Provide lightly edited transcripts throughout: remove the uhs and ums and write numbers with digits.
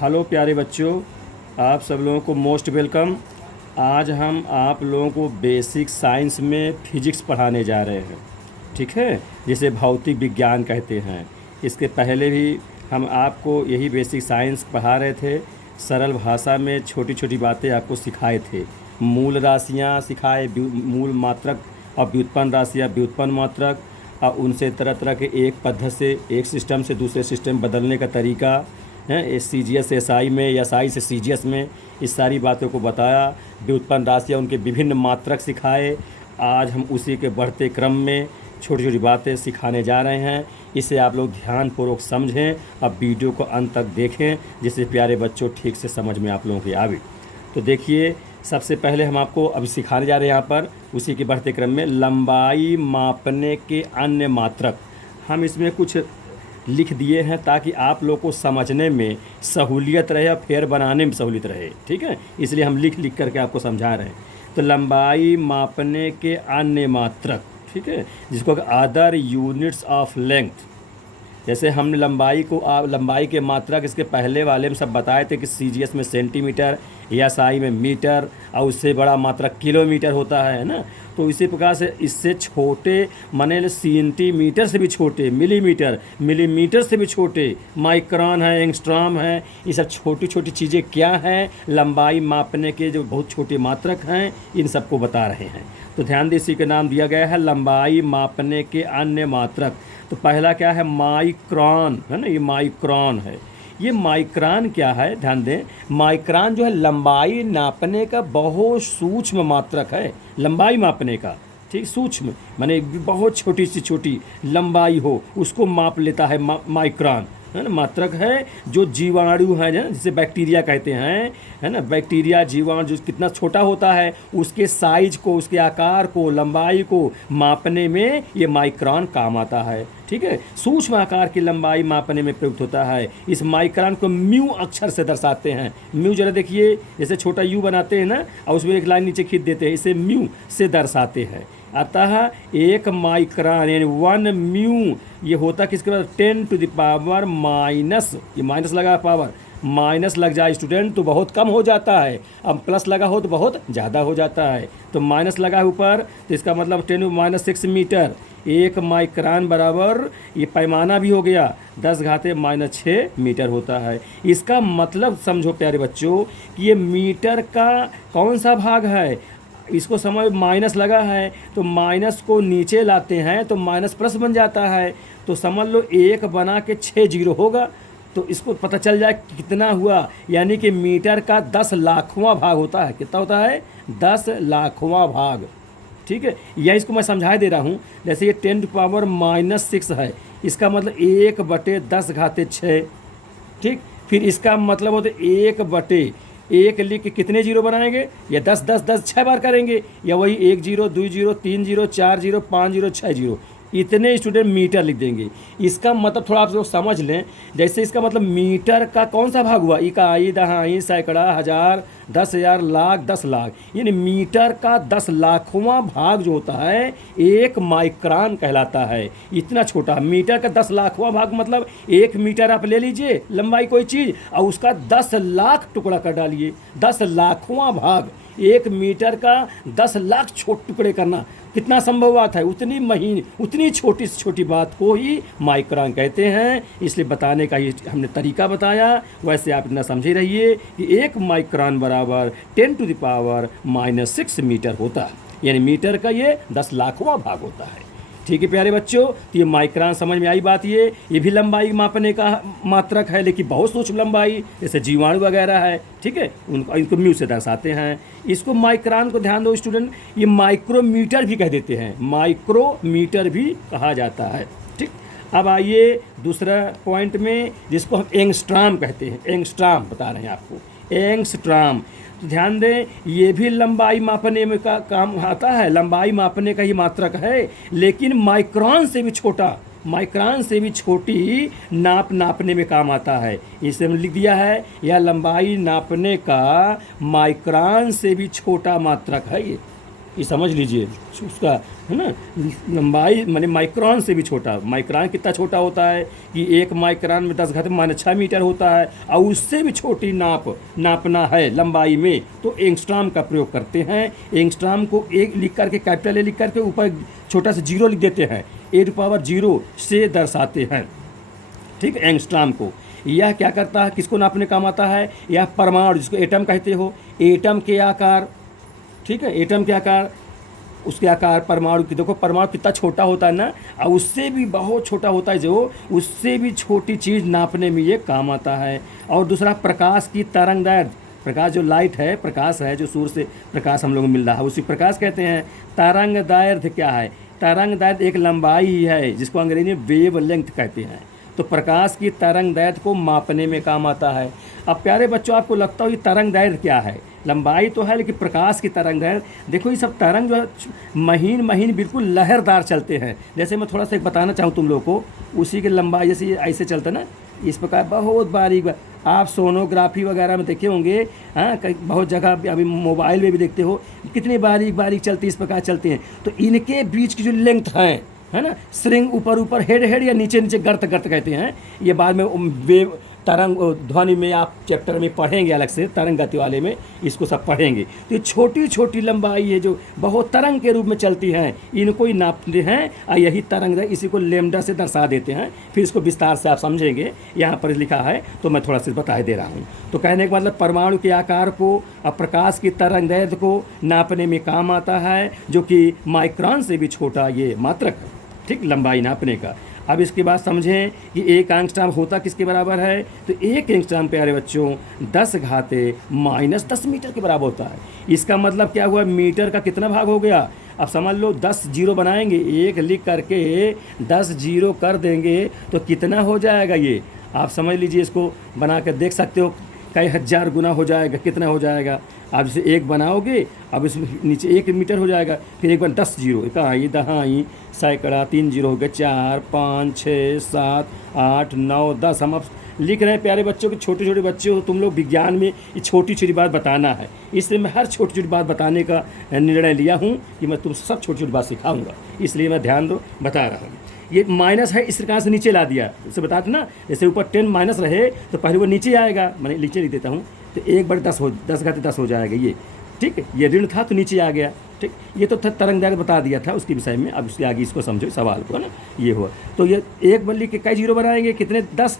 Hello प्यारे बच्चों, आप सब लोगों को मोस्ट वेलकम। आज हम आप लोगों को बेसिक साइंस में फिजिक्स पढ़ाने जा रहे हैं। ठीक है, जिसे भौतिक विज्ञान कहते हैं। इसके पहले भी हम आपको यही बेसिक साइंस पढ़ा रहे थे। सरल भाषा में छोटी छोटी बातें आपको सिखाए थे। मूल राशियाँ सिखाए, मूल मात्रक और व्युत्पन्न राशियाँ, व्युत्पन्न मात्रक, और उनसे तरह तरह के एक पद्धति से एक सिस्टम से दूसरे सिस्टम बदलने का तरीका है। सी जी एस से एस आई में, एस आई से सी जी एस में, इस सारी बातों को बताया। व्युत्पन्न राशियाँ, उनके विभिन्न मात्रक सिखाए। आज हम उसी के बढ़ते क्रम में छोटी छोटी बातें सिखाने जा रहे हैं। इसे आप लोग ध्यानपूर्वक समझें, अब वीडियो को अंत तक देखें, जिससे प्यारे बच्चों ठीक से समझ में आप लोगों की आवे। तो देखिए, सबसे पहले हम आपको अभी सिखाने जा रहे हैं यहाँ पर उसी के बढ़ते क्रम में लंबाई मापने के अन्य मात्रक। हम इसमें कुछ लिख दिए हैं ताकि आप लोग को समझने में सहूलियत रहे और फेर बनाने में सहूलियत रहे। ठीक है, इसलिए हम लिख लिख करके आपको समझा रहे हैं। तो लंबाई मापने के अन्य मात्रक, ठीक है, जिसको अदर यूनिट्स ऑफ लेंथ। जैसे हमने लंबाई के मात्रक इसके पहले वाले में सब बताए थे कि सीजीएस में सेंटीमीटर, एएसआई में मीटर, और उससे बड़ा मात्रक किलोमीटर होता है ना। तो इसी प्रकार से इससे छोटे माने सेंटीमीटर से भी छोटे, मिलीमीटर से भी छोटे, माइक्रोन है, एंगस्ट्रॉम है। ये सब छोटी छोटी चीज़ें क्या हैं, लंबाई मापने के जो बहुत छोटे मात्रक हैं, इन सबको बता रहे हैं। तो ध्यान दें, इसी का नाम दिया गया है लंबाई मापने के अन्य मात्रक। तो पहला क्या है, माइक्रोन है ना। ये माइक्रोन है। ये माइक्रोन क्या है, ध्यान दें। माइक्रोन जो है लंबाई नापने का बहुत सूक्ष्म मात्रक है। लंबाई मापने का, ठीक, सूक्ष्म माने बहुत छोटी सी छोटी लंबाई हो उसको माप लेता है माइक्रोन, है ना। मात्रक है जो जीवाणु है ना, जिसे बैक्टीरिया कहते हैं, है ना। बैक्टीरिया जीवाणु जो कितना छोटा होता है, उसके साइज को, उसके आकार को, लंबाई को मापने में ये माइक्रोन काम आता है। ठीक है, सूक्ष्म आकार की लंबाई मापने में प्रयुक्त होता है। इस माइक्रोन को म्यू अक्षर से दर्शाते हैं। म्यू जरा देखिए, जैसे छोटा यू बनाते हैं ना, और उसमें एक लाइन नीचे खींच देते हैं, इसे म्यू से दर्शाते हैं। अतः एक माइक्रोन यानी 1 म्यू ये होता किसके बाद 10 टू द पावर माइनस, ये माइनस लगा पावर, माइनस लग जाए स्टूडेंट तो बहुत कम हो जाता है, अब प्लस लगा हो तो बहुत ज़्यादा हो जाता है। तो माइनस लगा है ऊपर, तो इसका मतलब 10⁻⁶ मीटर। एक माइक्रोन बराबर, ये पैमाना भी हो गया, 10⁻⁻6 मीटर होता है। इसका मतलब समझो प्यारे बच्चों कि ये मीटर का कौन सा भाग है, इसको समझ, माइनस लगा है तो माइनस को नीचे लाते हैं तो माइनस प्लस बन जाता है। तो समझ लो 1 बना के 6 जीरो होगा, तो इसको पता चल जाए कितना हुआ। यानी कि मीटर का 10 लाखवां भाग होता है। कितना होता है, 10 लाखवां भाग। ठीक है, या इसको मैं समझा दे रहा हूँ। जैसे ये 10⁻⁻6 है, इसका मतलब 1/10⁻6। ठीक, फिर इसका मतलब होता है 1/1 लिख के कितने जीरो बनाएंगे, या 10 10 10 6 बार करेंगे, या वही 1 0 2 0 3 0 4 0 5 0 6 0, इतने स्टूडेंट मीटर लिख देंगे। इसका मतलब थोड़ा आप लोग समझ लें। जैसे इसका मतलब मीटर का कौन सा भाग हुआ, इकाई, दहाई, सैकड़ा, हज़ार, 10,000, लाख, 10 लाख, यानी मीटर का 10 लाखवां भाग जो होता है एक माइक्रोन कहलाता है। इतना छोटा मीटर का 10 लाखवां भाग, मतलब 1 मीटर आप ले लीजिए लंबाई कोई चीज़, और उसका 10 लाख टुकड़ा कर डालिए। 10 लाखवां भाग, 1 मीटर का 10 लाख टुकड़े करना कितना संभव बात है। उतनी छोटी से छोटी बात को ही माइक्रोन कहते हैं। इसलिए बताने का ये हमने तरीका बताया। वैसे आप इतना समझे रहिए कि 1 माइक्रोन बराबर 10⁻⁻6 मीटर होता है, यानी मीटर का ये 10 लाखवां भाग होता है। ठीक है प्यारे बच्चों, तो ये माइक्रोन समझ में आई बात। ये भी लंबाई मापने का मात्रक है, लेकिन बहुत सूक्ष्म लंबाई, जैसे जीवाणु वगैरह है। ठीक है, इनको म्यू से दर्शाते हैं। इसको माइक्रोन को ध्यान दो स्टूडेंट, ये माइक्रोमीटर भी कह देते हैं, माइक्रोमीटर भी कहा जाता है। ठीक, अब आइए दूसरा पॉइंट में, जिसको हम एंगस्ट्रॉम कहते हैं। एंगस्ट्रॉम बता रहे हैं आपको, एंगस्ट्रॉम। तो ध्यान दें, ये भी लंबाई मापने में का काम आता है, लंबाई मापने का ही मात्रक है, लेकिन माइक्रोन से भी छोटा, माइक्रोन से भी छोटी नापने में काम आता है। इसे हमने लिख दिया है, यह लंबाई नापने का माइक्रोन से भी छोटा मात्रक है। ये ये समझ लीजिए उसका, है ना, लंबाई माने माइक्रोन से भी छोटा। माइक्रोन कितना छोटा होता है कि 1 माइक्रोन में 10⁻⁶ मीटर होता है, और उससे भी छोटी नापना है लंबाई में तो एंगस्ट्रॉम का प्रयोग करते हैं। एंगस्ट्रॉम को एक लिख करके, कैपिटल ए लिख करके ऊपर छोटा सा जीरो लिख देते हैं, 8⁻0 से दर्शाते हैं, ठीक, एंगस्ट्रॉम को। यह क्या करता है, किसको नापने काम आता है, यह परमाणु जिसको एटम कहते हो, एटम के आकार, ठीक है, एटम के आकार, उसके आकार परमाणु की, देखो परमाणु कितना छोटा होता है ना, और उससे भी बहुत छोटा होता है, जो उससे भी छोटी चीज़ नापने में ये काम आता है। और दूसरा प्रकाश की तरंगदैर्घ्य, प्रकाश जो लाइट है, प्रकाश है जो सूर्य से प्रकाश हम लोग को मिल रहा है, उसी प्रकाश कहते हैं। तरंगदैर्घ्य क्या है, तरंगदैर्घ्य एक लंबाई है जिसको अंग्रेजी में वेव लेंथ कहते हैं। तो प्रकाश की तरंगदैर्घ्य को मापने में काम आता है। अब प्यारे बच्चों, आपको लगता हो ये तरंगदैर्घ्य क्या है, लंबाई तो है लेकिन प्रकाश की तरंगदैर्घ्य, देखो ये सब तरंग जो है महीन महीन बिल्कुल लहरदार चलते हैं। जैसे मैं थोड़ा सा एक बताना चाहूँ तुम लोग को, उसी की लंबाई जैसे ये ऐसे चलता ना, इस प्रकार बहुत बारीक आप सोनोग्राफी वगैरह में देखे होंगे, हाँ, बहुत जगह अभी मोबाइल में भी देखते हो, कितनी बारीक बारीक चलती, इस प्रकार चलते हैं। तो इनके बीच की जो लेंथ है ना, स्ट्रिंग ऊपर ऊपर हेड या नीचे नीचे गर्त कहते हैं। ये बाद में वेव तरंग ध्वनि में आप चैप्टर में पढ़ेंगे, अलग से तरंग गति वाले में इसको सब पढ़ेंगे। तो ये छोटी छोटी लंबाई है जो बहुत तरंग के रूप में चलती हैं, इनको ही नापते हैं, और यही तरंग है, इसी को लैम्डा से दर्शा देते हैं। फिर इसको विस्तार से आप समझेंगे, यहाँ पर लिखा है तो मैं थोड़ा सा बता दे रहा हूँ। तो कहने का मतलब परमाणु के आकार को और प्रकाश की तरंगदैर्घ्य को नापने में काम आता है, जो कि माइक्रोन से भी छोटा ये मात्रक, ठीक, लंबाई नापने का। अब इसके बाद समझें कि एक एंगस्ट्रॉम होता किसके बराबर है, तो एक एंगस्ट्रॉम प्यारे बच्चों 10⁻⁻10 मीटर के बराबर होता है। इसका मतलब क्या हुआ, मीटर का कितना भाग हो गया, अब समझ लो 10 जीरो बनाएंगे, एक लिख करके 10 जीरो कर देंगे तो कितना हो जाएगा, ये आप समझ लीजिए, इसको बना कर देख सकते हो, कई हज़ार गुना हो जाएगा, कितना हो जाएगा। आप इसे एक बनाओगे, अब इस नीचे 1 मीटर हो जाएगा, फिर एक बार 10 जीरो, इकाई दहाई सैकड़ा, 3 जीरो हो गए, 4 5 6 7 8 9 10। हम अब लिख रहे हैं प्यारे बच्चों के, छोटे छोटे बच्चे हो तुम लोग, विज्ञान में ये छोटी छोटी बात बताना है, इसलिए मैं हर छोटी छोटी बात बताने का निर्णय लिया हूँ कि मैं तुम सब छोटी छोटी बात सिखाऊंगा, इसलिए मैं ध्यान दो बता रहा हूँ। ये माइनस है, इस प्रकार से नीचे ला दिया, उससे बताते ना, जैसे ऊपर 10 माइनस रहे तो पहले वो नीचे आएगा, मैंने नीचे लिख देता हूँ, तो 1/10 हो जाएगा ये, ठीक है, ये ऋण था तो नीचे आ गया, ठीक। ये तो तरंगदैर्घ्य बता दिया था उसके विषय में, अब उसके आगे इसको समझो सवाल को, है ना, ये हुआ। तो ये एक बल्ली के कई जीरो बनाएंगे, कितने, 10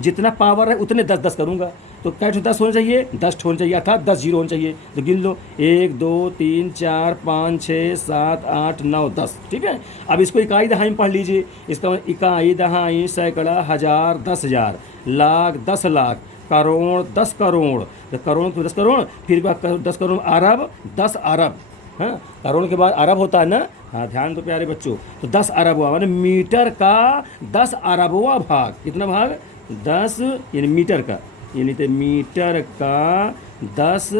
जितना पावर है उतने 10 करूँगा, तो कै 10 होना चाहिए, 10 होना चाहिए, अर्थात 10 जीरो होना चाहिए। तो गिन लो, 1 2 3 4 5 6 7 8 9 10, ठीक है। अब इसको इकाई दहाई में पढ़ लीजिए, इसका इकाई दहाई सैकड़ा, हज़ार, 10,000, लाख, 10 लाख, करोड़, 10 करोड़, तो करोड़ तो 10 करोड़, फिर 10 करोड़, अरब, 10 अरब, हाँ, करोड़ के बाद अरब होता है ना, हाँ ध्यान दो प्यारे बच्चों, तो 10 अरब हुआ, माने मीटर का 10 अरबवां भाग, कितना भाग, 10 यानी मीटर का, यानी तो मीटर का 10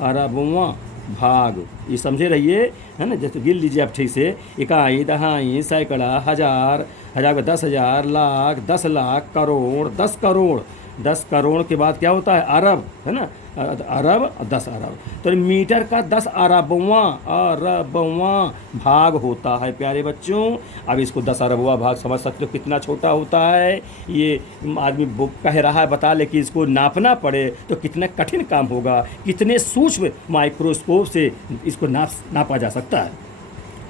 अरबवां भाग, ये समझे रहिए, है ना। जैसे गिन लीजिए आप ठीक से, इकाई दहाई सैकड़ा, हज़ार, हज़ार का 10,000, लाख, 10 लाख, करोड़, 10 करोड़, 10 करोड़ के बाद क्या होता है, अरब, है ना, अरब, 10 अरब, तो मीटर का 10 अरबवां भाग होता है प्यारे बच्चों। अब इसको 10 अरबवां भाग समझ सकते हो कितना छोटा होता है, ये आदमी कह रहा है बता, लेकिन इसको नापना पड़े तो कितना कठिन काम होगा, कितने सूक्ष्म माइक्रोस्कोप से इसको नापा जा सकता है।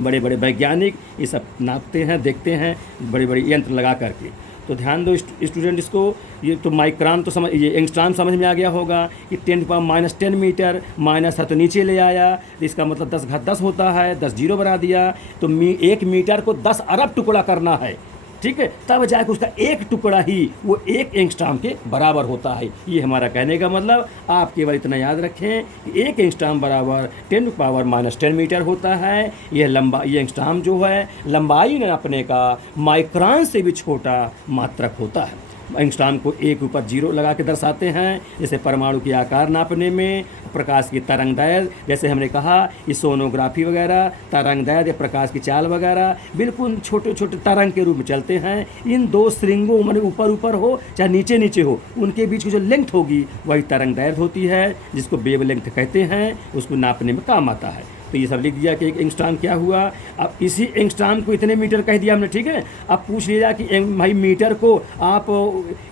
बड़े बड़े वैज्ञानिक ये सब नापते हैं, देखते हैं, बड़े बड़े यंत्र लगा करके। तो ध्यान दो स्टूडेंट, इसको ये तो माइक्रोन तो समझ, ये एंगस्ट्रॉम समझ में आ गया होगा कि 10⁻⁻10 मीटर, माइनस था तो नीचे ले आया, तो इसका मतलब 10⁻10 होता है, 10 जीरो बना दिया, तो 1 मीटर को 10 अरब टुकड़ा करना है, ठीक है, तब जाकर उसका एक टुकड़ा ही वो 1 एंगस्ट्रॉम के बराबर होता है। ये हमारा कहने का मतलब, आप केवल इतना याद रखें कि 1 एंगस्ट्रॉम बराबर 10⁻⁻10 मीटर होता है। ये एंगस्ट्रॉम जो है लंबाई नापने का माइक्रोन से भी छोटा मात्रक होता है। एंगस्ट्रॉम को एक ऊपर 0 लगा के दर्शाते हैं। जैसे परमाणु की आकार नापने में, प्रकाश की तरंग दैर्घ्य, जैसे हमने कहा ये सोनोग्राफी वगैरह, तरंग दैर्घ्य, प्रकाश की चाल वगैरह बिल्कुल छोटे छोटे तरंग के रूप में चलते हैं। इन दो श्रृंगों माने ऊपर ऊपर हो चाहे नीचे नीचे हो, उनके बीच की जो लेंथ होगी वही तरंग दैर्घ्य होती है, जिसको वेव लेंथ कहते हैं, उसको नापने में काम आता है। तो ये सब लिख दिया कि एक एंगस्ट्रॉम क्या हुआ। अब इसी एंगस्ट्रॉम को इतने मीटर कह दिया हमने, ठीक है। अब पूछ लिया कि भाई मीटर को आप,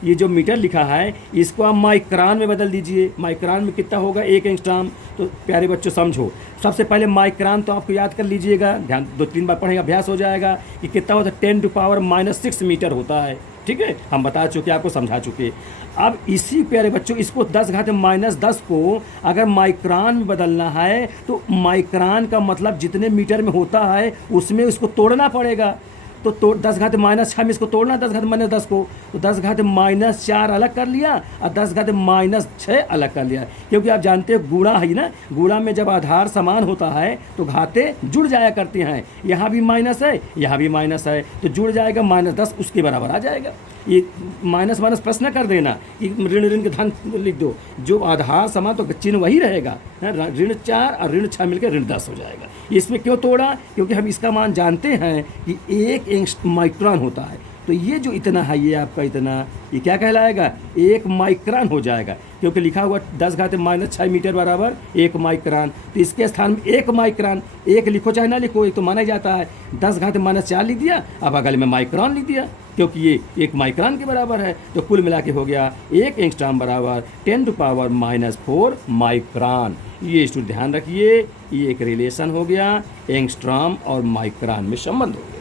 ये जो मीटर लिखा है इसको आप माइक्रोन में बदल दीजिए, माइक्रोन में कितना होगा एक एंगस्ट्रॉम। तो प्यारे बच्चों समझो, सबसे पहले माइक्रोन तो आपको याद कर लीजिएगा, ध्यान 2-3 बार पढ़ेगा, अभ्यास हो जाएगा कि कितना होता है, 10⁻⁻6 मीटर होता है, ठीक है। हम बता चुके, आपको समझा चुके। अब इसी प्यारे बच्चों इसको 10⁻⁻10 को अगर माइक्रोन में बदलना है तो माइक्रोन का मतलब जितने मीटर में होता है उसमें उसको तोड़ना पड़ेगा। तो 10⁻⁻6 में इसको तोड़ना 10⁻⁻10 को, तो 10⁻⁻4 अलग कर लिया और 10⁻⁻6 अलग कर लिया। क्योंकि आप जानते हो गुणा है ना, गुणा में जब आधार समान होता है तो घाते जुड़ जाया करते हैं। यहाँ भी माइनस है, यहाँ भी माइनस है, तो जुड़ जाएगा, -10 उसके बराबर आ जाएगा। ये माइनस माइनस प्लस न कर देना कि ऋण ऋण के धन लिख दो, जो आधार समान तो चिन्ह वही रहेगा, ऋण 4 और ऋण 6 मिलकर ऋण 10 हो जाएगा। इसमें क्यों तोड़ा, क्योंकि हम इसका मान जानते हैं कि 1 माइक्रोन होता है। तो ये जो इतना है, ये आपका इतना, ये क्या कहलाएगा, 1 माइक्रोन हो जाएगा, क्योंकि लिखा हुआ 10⁻⁻6 मीटर बराबर 1 माइक्रोन। तो इसके स्थान में 1 माइक्रोन, 1 लिखो चाहे ना लिखो, एक तो माना जाता है। 10⁻⁻4 लिख दिया, अब अगले में माइक्रोन लिख दिया, क्योंकि ये 1 माइक्रोन के बराबर है। तो कुल मिला के हो गया 1 एंगस्ट्रॉम बराबर 10⁻⁻4 माइक्रोन। ये स्टूडेंट ध्यान रखिए, ये एक रिलेशन हो गया, एंगस्ट्रॉम और माइक्रोन में संबंध हो गया।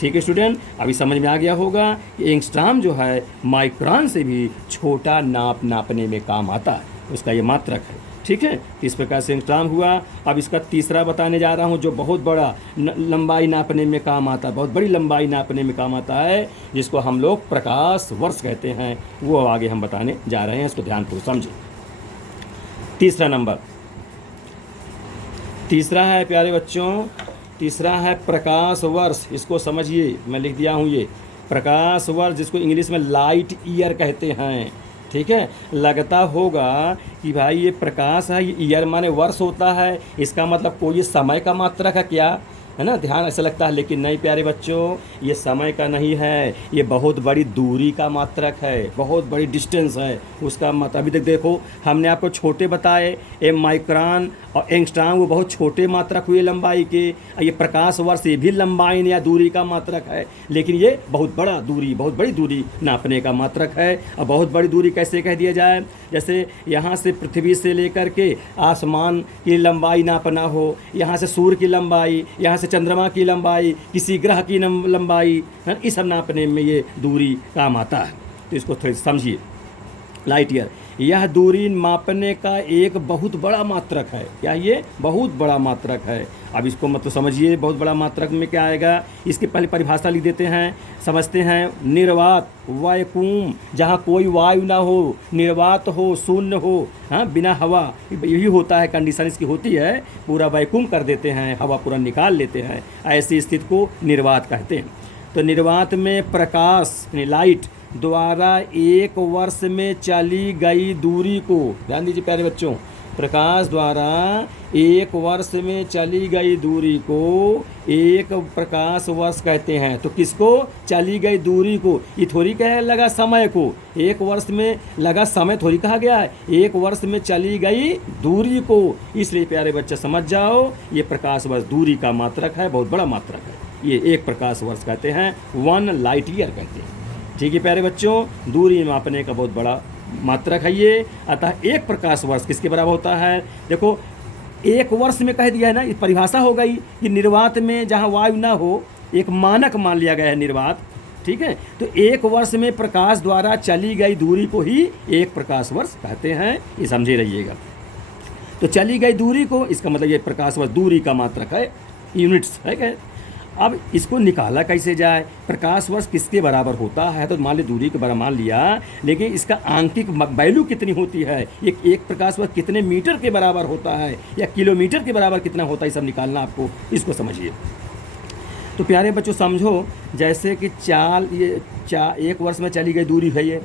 ठीक है स्टूडेंट, अभी समझ में आ गया होगा कि एंगस्ट्रॉम जो है माइक्रोन से भी छोटा नापने में काम आता है, उसका ये मात्रक है। ठीक है, इस प्रकार से एंगस्ट्रॉम हुआ। अब इसका तीसरा बताने जा रहा हूँ, जो बहुत बड़ा लंबाई नापने में काम आता है, बहुत बड़ी लंबाई नापने में काम आता है, जिसको हम लोग प्रकाश वर्ष कहते हैं। वो आगे हम बताने जा रहे हैं, इसको ध्यानपूर्वक समझिए। तीसरा नंबर, तीसरा है प्यारे बच्चों, तीसरा है प्रकाश वर्ष। इसको समझिए, मैं लिख दिया हूँ ये प्रकाश वर्ष, जिसको इंग्लिश में लाइट ईयर कहते हैं। ठीक है, लगता होगा कि भाई ये प्रकाश है, ये ईयर माने वर्ष होता है, इसका मतलब कोई समय का मात्रक है क्या, है ना, ध्यान ऐसा लगता है। लेकिन नहीं प्यारे बच्चों, ये समय का नहीं है, ये बहुत बड़ी दूरी का मात्रक है, बहुत बड़ी डिस्टेंस है उसका मतलब। अभी तक देखो हमने आपको छोटे बताए, ये माइक्रोन और एंगस्ट्रॉम वो बहुत छोटे मात्रक हुए लंबाई के। ये प्रकाश वर्ष ये भी लंबाई या दूरी का मात्रक है, लेकिन ये बहुत बड़ा दूरी, बहुत बड़ी दूरी नापने का मात्रक है। और बहुत बड़ी दूरी कैसे कह दिया जाए, जैसे यहाँ से पृथ्वी से लेकर के आसमान की लंबाई नापना हो, यहाँ से सूर्य की लंबाई, यहाँ से चंद्रमा की लंबाई, किसी ग्रह की लंबाई, इस सब नापने में ये दूरी काम आता है। तो इसको थोड़ी समझिए। लाइट ईयर, यह दूरी मापने का एक बहुत बड़ा मात्रक है। क्या ये बहुत बड़ा मात्रक है। अब इसको मतलब समझिए, बहुत बड़ा मात्रक में क्या आएगा, इसके पहले परिभाषा लिख देते हैं, समझते हैं। निर्वात वैक्यूम, जहाँ कोई वायु ना हो, निर्वात हो, शून्य हो, हाँ, बिना हवा, यही होता है कंडीशन इसकी होती है, पूरा वैक्यूम कर देते हैं, हवा पूरा निकाल लेते हैं, ऐसी स्थिति को निर्वात कहते हैं। तो निर्वात में प्रकाश लाइट द्वारा 1 वर्ष में चली गई दूरी को, ध्यान दीजिए प्यारे बच्चों, प्रकाश द्वारा 1 वर्ष में चली गई दूरी को 1 प्रकाश वर्ष कहते हैं। तो किसको, चली गई दूरी को, ये थोड़ी कह लगा समय को, 1 वर्ष में लगा समय थोड़ी कहा गया है, 1 वर्ष में चली गई दूरी को। इसलिए प्यारे बच्चे समझ जाओ, ये प्रकाश वर्ष दूरी का मात्रक है, बहुत बड़ा मात्रक है, ये 1 प्रकाश वर्ष कहते हैं, 1 लाइट ईयर कहते हैं। ठीक है प्यारे बच्चों, दूरी मापने का बहुत बड़ा मात्रक है ये। अतः 1 प्रकाश वर्ष किसके बराबर होता है, देखो 1 वर्ष में कह दिया है ना, इस परिभाषा हो गई कि निर्वात में जहाँ वायु ना हो, एक मानक मान लिया गया है निर्वात। ठीक है, तो 1 वर्ष में प्रकाश द्वारा चली गई दूरी को ही 1 प्रकाश वर्ष कहते हैं, ये समझे रहिएगा। तो चली गई दूरी को, इसका मतलब ये प्रकाश वर्ष दूरी का मात्रक है, यूनिट्स है क्या। अब इसको निकाला कैसे जाए, प्रकाश वर्ष किसके बराबर होता है, तो मान ली दूरी के बराबर मान लिया, लेकिन इसका आंकिक वैल्यू कितनी होती है, एक प्रकाश वर्ष कितने मीटर के बराबर होता है या किलोमीटर के बराबर कितना होता है, सब निकालना आपको, इसको समझिए। तो प्यारे बच्चों समझो, जैसे कि चाल, ये 1 वर्ष में चली गई दूरी है ये।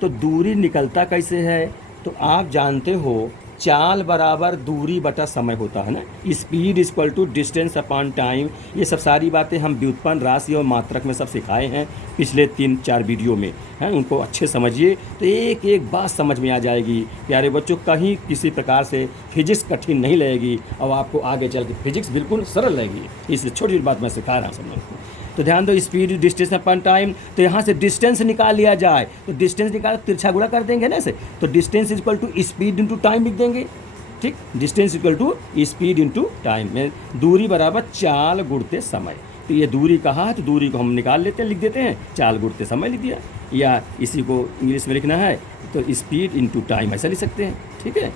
तो दूरी निकलता कैसे है? तो आप जानते हो चाल बराबर दूरी बटा समय होता है ना। Speed equal to distance upon time. ये सब सारी बातें हम व्युत्पन्न, राशि और मात्रक में सब सिखाए हैं पिछले 3-4 वीडियो में, हैं। उनको अच्छे समझिए तो एक एक बात समझ में आ जाएगी प्यारे बच्चों। कहीं किसी प्रकार से फिजिक्स कठिन नहीं लगेगी और आपको आगे चल के फिजिक्स बिल्कुल सरल लगेगी। इसलिए छोटी छोटी बात मैं सिखा रहा हूँ सब लोगों को। तो ध्यान दो, स्पीड डिस्टेंस अपॉन टाइम। तो यहाँ से डिस्टेंस निकाल लिया जाए तो डिस्टेंस निकाल तिरछा गुणा कर देंगे ना ऐसे। तो distance equal to speed into time लिख देंगे। ठीक, distance equal to speed into time में दूरी बराबर चाल गुणते समय। तो ये दूरी कहा है तो दूरी को हम निकाल लेते हैं, लिख देते हैं चाल गुणते समय लिख दिया। या इसी को इंग्लिश में लिखना है तो स्पीड इंटू टाइम ऐसा लिख सकते हैं। ठीक है।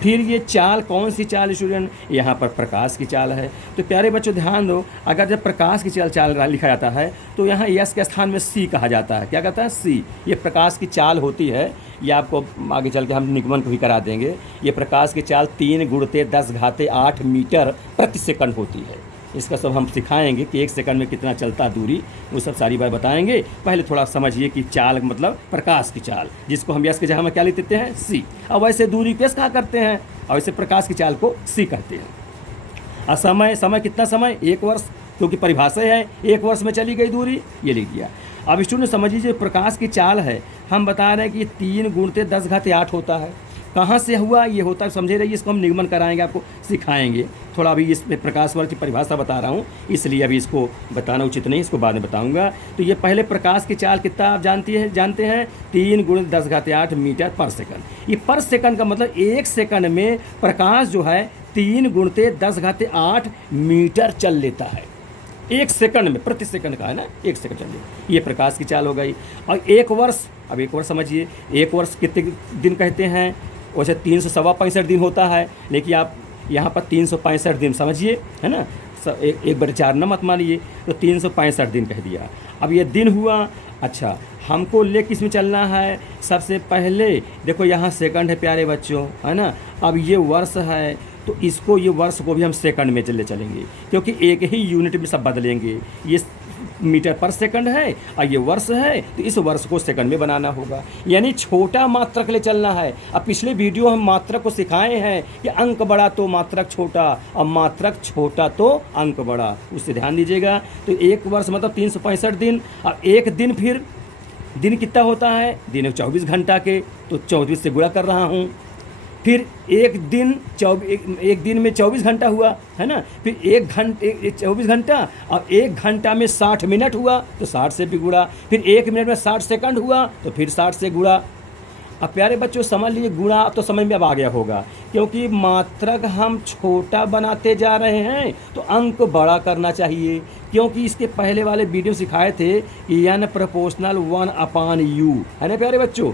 फिर ये चाल कौन सी चाल स्टूडेंट? यहाँ पर प्रकाश की चाल है। तो प्यारे बच्चों ध्यान दो, अगर जब प्रकाश की चाल लिखा जाता है तो यहाँ यस के स्थान में सी कहा जाता है। क्या कहता है? सी। ये प्रकाश की चाल होती है। ये आपको आगे चल के हम निगमन को भी करा देंगे। ये प्रकाश की चाल 3 × 10⁸ मीटर प्रति सेकंड होती है। इसका सब हम सिखाएंगे कि 1 सेकंड में कितना चलता दूरी, वो सब सारी बात बताएंगे। पहले थोड़ा समझिए कि चाल मतलब प्रकाश की चाल, जिसको हम यस के जगह में क्या लिख देते हैं? सी। अब वैसे दूरी को यस कहा करते हैं और वैसे प्रकाश की चाल को सी कहते हैं। और समय कितना समय? 1 वर्ष, क्योंकि परिभाषा है 1 वर्ष में चली गई दूरी, ये लिख दिया। अब स्टूडेंट समझिए जो प्रकाश की चाल है हम बता रहे हैं कि 3 × 10⁸ होता है। कहाँ से हुआ ये होता है समझे रहिए। इसको हम निगमन कराएंगे, आपको सिखाएंगे। थोड़ा अभी इसमें प्रकाश वर्ग की परिभाषा बता रहा हूँ इसलिए अभी इसको बताना उचित नहीं, इसको बाद में बताऊंगा। तो ये पहले प्रकाश की चाल कितना आप जानते हैं 3 × 10⁸ मीटर पर सेकंड। ये पर सेकंड का मतलब 1 सेकंड में प्रकाश जो है 3 × 10⁸ मीटर चल लेता है। 1 सेकंड में, प्रति सेकंड का है ना, 1 सेकंड चलिए। ये प्रकाश की चाल हो गई। और 1 वर्ष, अब 1 वर्ष समझिए। 1 वर्ष कितने दिन कहते हैं? वैसे 365 दिन होता है, लेकिन आप यहाँ पर 365 दिन समझिए, है ना। 1/4 न मत मानिए, तो 365 दिन कह दिया। अब ये दिन हुआ। अच्छा, हमको ले किस में चलना है? सबसे पहले देखो यहाँ सेकंड है प्यारे बच्चों, है ना। अब ये वर्ष है तो इसको, ये वर्ष को भी हम सेकंड में चलेंगे, क्योंकि एक ही यूनिट में सब बदलेंगे। ये मीटर पर सेकंड है और ये वर्ष है, तो इस वर्ष को सेकंड में बनाना होगा। यानी छोटा मात्रक ले चलना है। अब पिछले वीडियो हम मात्रक को सिखाए हैं कि अंक बड़ा तो मात्रक छोटा और मात्रक छोटा तो अंक बड़ा, उससे ध्यान दीजिएगा। तो 1 वर्ष मतलब 365 दिन। अब एक दिन, फिर दिन कितना होता है? दिन 24 घंटा के, तो 24 से गुणा कर रहा हूँ। फिर एक दिन में 24 घंटा हुआ, है ना। फिर 24 घंटा और 1 घंटा में 60 मिनट हुआ तो 60 से भी गुणा। फिर 1 मिनट में 60 सेकंड हुआ तो फिर 60 से गुणा। अब प्यारे बच्चों समझ लीजिए, गुणा तो समझ में अब आ गया होगा, क्योंकि मात्रक हम छोटा बनाते जा रहे हैं तो अंक बड़ा करना चाहिए। क्योंकि इसके पहले वाले वीडियो सिखाए थे कि n प्रोपोर्शनल 1/u, है ना प्यारे बच्चों।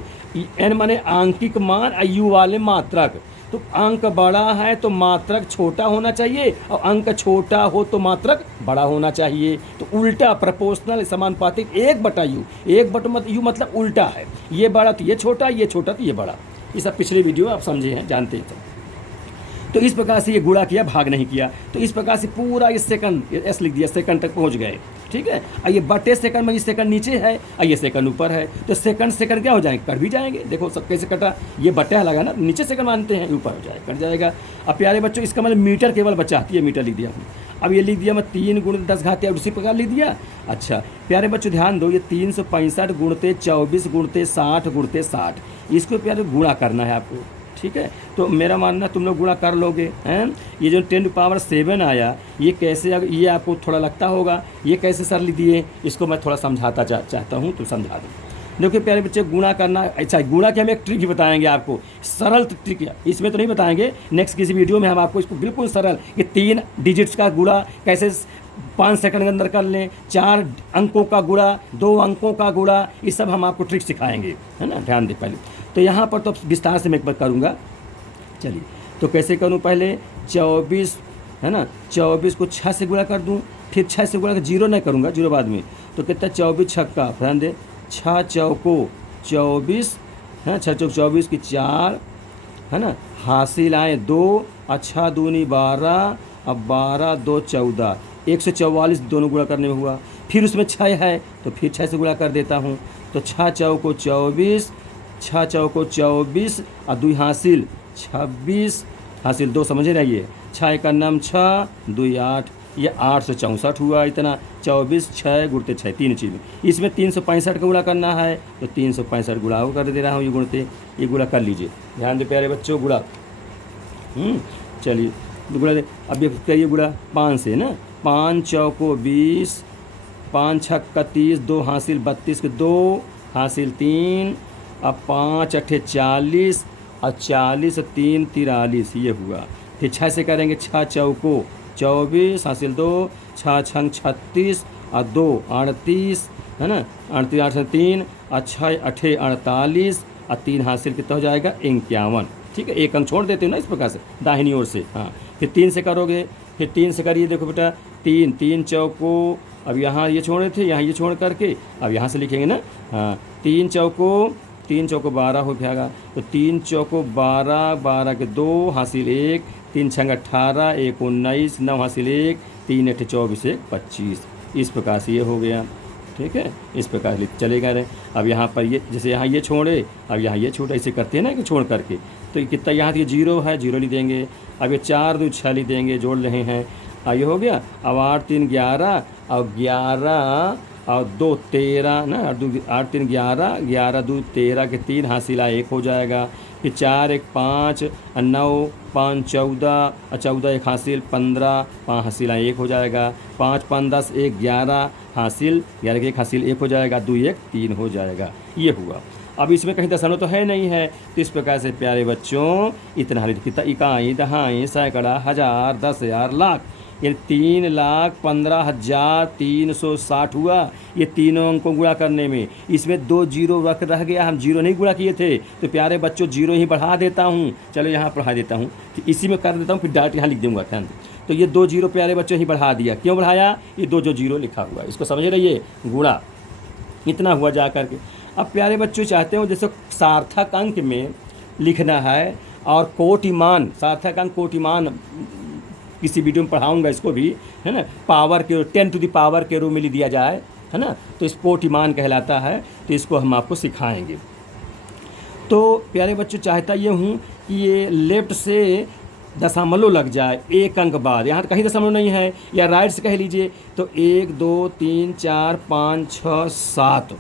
n माने आंकिक मान और u वाले मात्रक। तो अंक बड़ा है तो मात्रक छोटा होना चाहिए और अंक छोटा हो तो मात्रक बड़ा होना चाहिए। तो उल्टा प्रोपोर्शनल समानुपातिक 1/u, 1/u मतलब उल्टा है। ये बड़ा तो ये छोटा, ये छोटा तो ये बड़ा। ये सब पिछले वीडियो आप समझे हैं, जानते हैं। तो इस प्रकार से ये गुणा किया, भाग नहीं किया। तो इस प्रकार से पूरा ये सेकंड एस लिख दिया, सेकंड तक पहुंच गए। ठीक है। और ये बटे सेकंड में, ये सेकंड नीचे है और ये सेकंड ऊपर है, तो सेकंड क्या हो जाएंगे? कट भी जाएंगे। देखो सब कैसे कटा, ये बटा लगा ना, नीचे सेकंड मानते हैं, ऊपर हो जाएगा, कट जाएगा। अब प्यारे बच्चों इसका मतलब मीटर केवल बचा, ये मीटर लिख दिया हमने। अब ये लिख दिया मैं 3 × 10⁸ उसी प्रकार लिख दिया। अच्छा प्यारे बच्चों ध्यान दो, ये 365 × 24 × 60 × 60, इसको प्यारे गुणा करना है आपको। ठीक है। तो मेरा मानना तुम लोग गुणा कर लोगे, हैं। ये जो 10⁻7 आया, ये कैसे, ये आपको थोड़ा लगता होगा ये कैसे सर लिख दिए, इसको मैं थोड़ा समझाता चाहता हूँ, तो समझा दूँ। देखिए प्यारे बच्चे, गुणा करना, अच्छा गुणा के हम एक ट्रिक ही बताएंगे आपको, सरल ट्रिक है। इसमें तो नहीं बताएंगे, नेक्स्ट किसी वीडियो में हम आपको इसको बिल्कुल सरल कि 3 डिजिट्स का गुणा कैसे 5 सेकंड के अंदर कर लें, 4 अंकों का गुणा, 2 अंकों का गुणा, ये सब हम आपको ट्रिक सिखाएंगे, है ना। ध्यान दे पहले। तो यहाँ पर तो विस्तार से मैं एक बार करूँगा। चलिए तो कैसे करूँ? पहले 24, है ना, 24 को 6 से गुणा कर दूँ, फिर 6 से गुणा कर, 0 नहीं करूँगा, 0 बाद में। तो कितना? 24 छक्का, ध्यान दे, 6 चौको 24, है, 6 चौक 24 की 4, है ना, हासिल आए 2, और 6 दूनी 12, अब 12 2 14, 144 दोनों गुणा करने में हुआ। फिर उसमें 6 है तो फिर 6 से गुणा कर देता हूँ। तो 6 चौको 24, 6 चौको 24 और 2 हासिल 26 हासिल 2, समझे ना ये 6 एक नम 6 2 8, ये 864 हुआ। इतना 24 6 गुणते 6 तीन चीज़ में। इसमें 365 का गुणा करना है तो 365 गुणा वो कर दे रहा हूँ, ये गुणते ये गुणा कर लीजिए। ध्यान दे प्यारे बच्चों, गुणा चलिए गुणा दे। अब ये करिए गुणा 5 से ना, 5 चौको 20, 5 छक्का 30, 2 हासिल 32 के 2 हासिल 3, अब 5 अट्ठे 40 और 40 3 43, ये हुआ। फिर 6 से करेंगे, 6 चौको 24 हासिल 2, 6 छंग 36 और 2 38, है ना, 38 8 3 और 6 अट्ठे 48 और 3 हासिल कितना हो जाएगा 51। ठीक है, एक अंक छोड़ देते हो ना इस प्रकार से दाहिनी ओर से। हाँ, फिर 3 से करोगे, फिर 3 से करिए, देखो बेटा 3 3 चौको, अब यहाँ ये छोड़े थे, यहाँ ये छोड़ करके अब यहाँ से लिखेंगे ना। हाँ, 3 चौको 12 हो जाएगा। तो 3 चौको 12, 12 के 2 हासिल 1, 3 छंग 18, 1 19, 9 हासिल 1, 3 अट्ठे 24 1 25। इस प्रकार से ये हो गया। ठीक है, इस प्रकार से चलेगा रहे। अब यहाँ पर ये जैसे यहाँ ये छोड़े, अब यहाँ ये छोड़ा, इसे करते हैं ना कि छोड़ करके, तो ये कितना यहाँ ये 0 है, 0 लिख देंगे। अब ये 4 2 6 लिख देंगे, जोड़ रहे हैं। ये हो गया। अब 8 3 11 और 11 और 2 13 ना, 8 3 11, 11 2 13 के 3 हासिला 1 हो जाएगा। फिर 4 1 5 और 9 5 14 और 14 1 हासिल 15, 5 हासिला 1 हो जाएगा। 5 5 10 1 11 हासिल, 11 के 1 हासिल 1 हो जाएगा, 2 1 3 हो जाएगा। ये हुआ। अब इसमें कहीं दशमलव तो है नहीं है, तो इस प्रकार से प्यारे बच्चों इतना हल कितना, इकाई दहाई सैकड़ा हज़ार 10,000 लाख, ये 3,15,360 हुआ। ये तीनों अंकों गुणा करने में इसमें 2 जीरो रह गया, हम जीरो नहीं गुणा किए थे, तो प्यारे बच्चों जीरो ही बढ़ा देता हूँ। चलो यहाँ बढ़ा देता हूँ, तो इसी में कर देता हूँ, फिर डायरेक्ट यहाँ लिख दूँगा। तो ये 2 जीरो प्यारे बच्चों ही बढ़ा दिया। क्यों बढ़ाया? ये 2 जो जीरो लिखा हुआ है, इसको समझ रहिए, गुणा इतना हुआ जा करके। अब प्यारे बच्चों चाहते हो जैसे सार्थक अंक में लिखना है और कोटिमान, सार्थक अंक कोटिमान किसी वीडियो में पढ़ाऊंगा इसको भी, है ना, पावर के 10 टू द पावर के रूप में लिख दिया जाए, है ना, तो इस कोटिमान कहलाता है। तो इसको हम आपको सिखाएंगे। तो प्यारे बच्चों चाहता ये हूँ कि ये लेफ्ट से दशमलव लग जाए एक अंक बाद, यहाँ तो कहीं दशमलव नहीं है, या राइट से कह लीजिए तो 1 2 3 4 5 6 7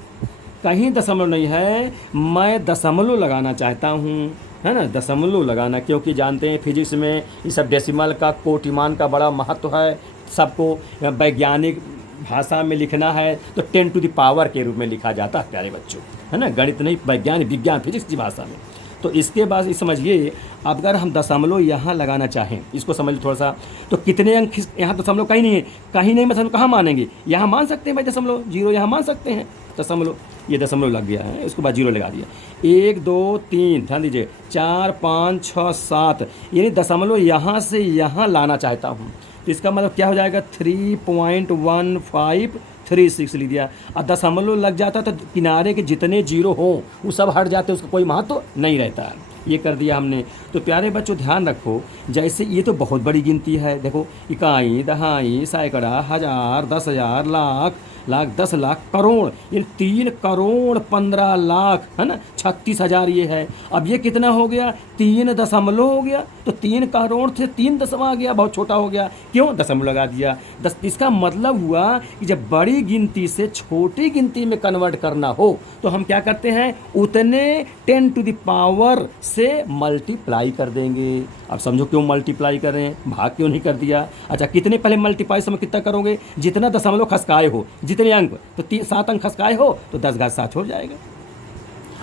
कहीं दशमलव नहीं है। मैं दशमलव लगाना चाहता हूँ, है ना, दशमलव लगाना, क्योंकि जानते हैं फिजिक्स में ये सब डेसिमल का कोटिमान का बड़ा महत्व है। सबको वैज्ञानिक भाषा में लिखना है तो 10 टू द पावर के रूप में लिखा जाता है प्यारे बच्चों, है ना, गणित नहीं, वैज्ञानिक विज्ञान फिजिक्स की भाषा में। तो इसके बाद समझिए, अगर हम दशमलव यहाँ लगाना चाहें, इसको समझ थोड़ा सा, तो कितने अंक, यहाँ दशमलव कहीं नहीं है, कहीं नहीं, मतलब कहाँ मानेंगे, यहाँ मान सकते हैं भाई दशमलव, जीरो यहाँ मान सकते हैं दशमलव, ये दशमलव लग गया है, इसके बाद जीरो लगा दिया। 1 2 3 ध्यान दीजिए, 4 5 6 7, यानी दशमलव यहाँ से यहाँ लाना चाहता हूँ। तो इसका मतलब क्या हो जाएगा, 3.1536 लिख दिया। और दशमलव लग जाता तो किनारे के जितने जीरो हों वो सब हट जाते, उसका कोई महत्व नहीं रहता है। ये कर दिया हमने। तो प्यारे बच्चों ध्यान रखो, जैसे ये तो बहुत बड़ी गिनती है, देखो इकाई दहाई सैकड़ा हज़ार 10,000 लाख, लाख 10 लाख करोड़, ये 3 करोड़ 15 लाख, है ना, 36,000 ये है। अब ये कितना हो गया, 3 दशमलव हो गया। तो 3 करोड़ से 3 दशमलव आ गया, बहुत छोटा हो गया, क्यों, दशमलव लगा दिया। इसका मतलब हुआ कि जब बड़ी गिनती से छोटी गिनती में कन्वर्ट करना हो तो हम क्या करते हैं, उतने 10 टू द पावर से मल्टीप्लाई कर देंगे। अब समझो क्यों मल्टीप्लाई कर रहे हैं, भाग क्यों नहीं कर दिया। अच्छा, कितने पहले मल्टीप्लाई समय कितना करोगे, जितना दशमलव खसकाए हो, जितने अंक, तो 7 अंक खसकाए हो तो 10 घात 7 हो जाएगा।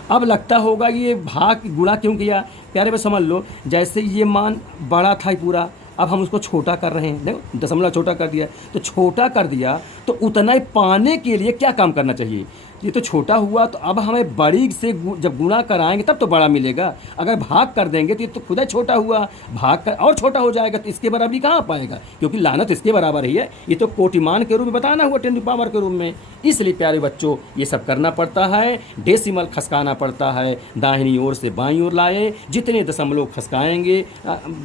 अब लगता होगा ये भाग गुणा क्यों किया, प्यारे बस समझ लो, जैसे ये मान बड़ा था पूरा, अब हम उसको छोटा कर रहे हैं, देखो दशमलव छोटा कर दिया, तो छोटा कर दिया तो उतना ही पाने के लिए क्या काम करना चाहिए, ये तो छोटा हुआ, तो अब हमें बड़ी से जब गुणा कराएंगे तब तो बड़ा मिलेगा। अगर भाग कर देंगे तो ये तो खुद ही छोटा हुआ, भाग कर और छोटा हो जाएगा, तो इसके बराबर कहाँ पाएगा, क्योंकि लानत इसके बराबर ही है। ये तो कोटिमान के रूप में बताना हुआ, 10 पावर के रूप में। इसलिए प्यारे बच्चों ये सब करना पड़ता है, डेसिमल खसकाना पड़ता है, दाहिनी ओर से बाईं ओर लाए, जितने दशमलव खसकाएंगे,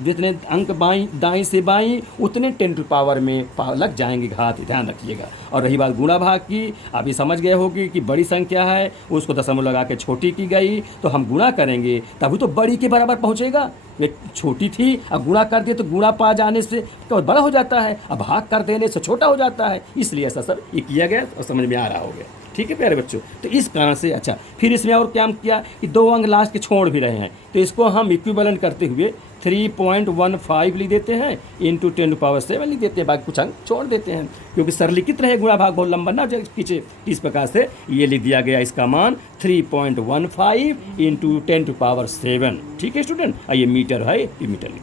जितने अंक दाईं से बाईं, उतने 10 पावर में लग जाएंगे घात, ध्यान रखिएगा। और रही बात गुणा भाग की, अभी समझ गए होगी कि बड़ी संख्या है उसको दशमलव लगा के छोटी की गई, तो हम गुणा करेंगे तभी तो बड़ी के बराबर पहुंचेगा। ये छोटी थी, अब गुणा कर दे तो गुणा पा जाने से तो बड़ा हो जाता है, अब भाग कर देने से छोटा हो जाता है। इसलिए ऐसा सब ये किया गया और समझ में आ रहा होगा। ठीक है प्यारे बच्चों, तो इस कारण से अच्छा, फिर इसमें और क्या किया कि 2 अंक लास्ट के छोड़ भी रहे हैं, तो इसको हम इक्विवेलेंट करते हुए 3.15 लिख देते हैं इंटू 10⁻7 लिख देते हैं, बाकी कुछ अंक छोड़ देते हैं, क्योंकि सरलिखित रहे, गुणा भाग बहुत लंबा ना खींचे। इस प्रकार से ये लिख दिया गया, इसका मान 3.15 इंटू 10⁻7। ठीक है स्टूडेंट, ये मीटर है, ये मीटर लिख दिया।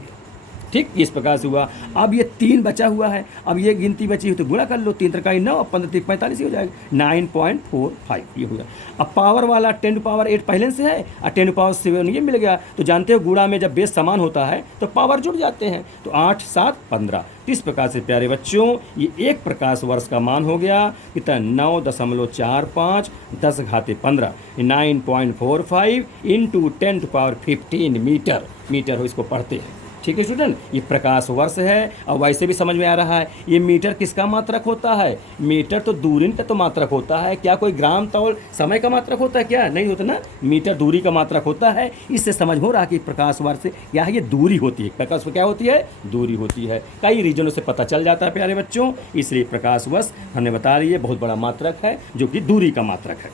ठीक, इस प्रकार से हुआ। अब ये 3 बचा हुआ है, अब ये गिनती बची है तो गुणा कर लो, 3 3 9, 15 3 45 हो जाएगा, 9.45 ये हो गया। अब पावर वाला 10⁸ पहले से है और 10⁻7 ये मिल गया, तो जानते हो गुणा में जब बेस समान होता है तो पावर जुड़ जाते हैं, तो 8 7 15। इस प्रकार से प्यारे बच्चों ये 1 प्रकाश वर्ष का मान हो गया कितना, 9.45 10 घाते 15, 9.45 इंटू 10⁻15 मीटर हो, इसको पढ़ते हैं। ठीक है स्टूडेंट, ये प्रकाश वर्ष है। और वैसे भी समझ में आ रहा है ये मीटर किसका मात्रक होता है, मीटर तो दूरी का तो मात्रक होता है, क्या कोई ग्राम तौल समय का मात्रक होता है, क्या नहीं होता ना, मीटर दूरी का मात्रक होता है। इससे समझ हो रहा है कि प्रकाश वर्ष से क्या है, ये दूरी होती है, प्रकाश क्या होती है, दूरी होती है। कई रीजनों से पता चल जाता है प्यारे बच्चों, इसलिए प्रकाश वर्ष हमने बता रही है बहुत बड़ा मात्रक है जो कि दूरी का मात्रक है।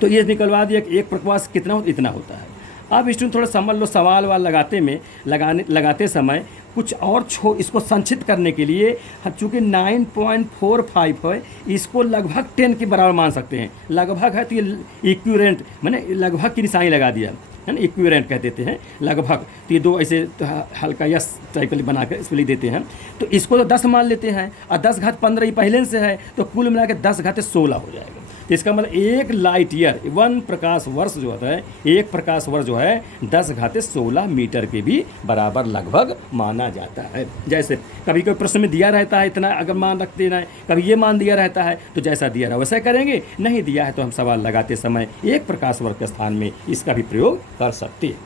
तो ये निकलवा दिया कि एक प्रकाश कितना होता, इतना होता है। अब स्टूडेंट थोड़ा समझ लो, सवाल वाल लगाते समय कुछ और इसको संक्षिप्त करने के लिए, चूँकि 9.45 है, इसको लगभग 10 के बराबर मान सकते हैं। लगभग है तो ये इक्विवेलेंट, मैंने लगभग की निशानी लगा दिया है ना, इक्विवेलेंट कह देते हैं लगभग। तो ये 2 ऐसे तो हल्का यस टाइप बनाकर इसको लिख देते हैं, तो इसको तो 10 मान लेते हैं, और 10 घात 15 पहले से है, तो कुल मिला के 10 घात 16 हो जाएगा। तो इसका मतलब 1 लाइट ईयर, 1 प्रकाश वर्ष जो होता है, 1 प्रकाश वर्ष जो है 10 घाते 16 मीटर के भी बराबर लगभग माना जाता है। जैसे कभी कोई प्रश्न में दिया रहता है इतना अगर मान रख देना है, कभी ये मान दिया रहता है तो जैसा दिया रहा वैसा करेंगे, नहीं दिया है तो हम सवाल लगाते समय 1 प्रकाश वर्ष के स्थान में इसका भी प्रयोग कर सकते हैं।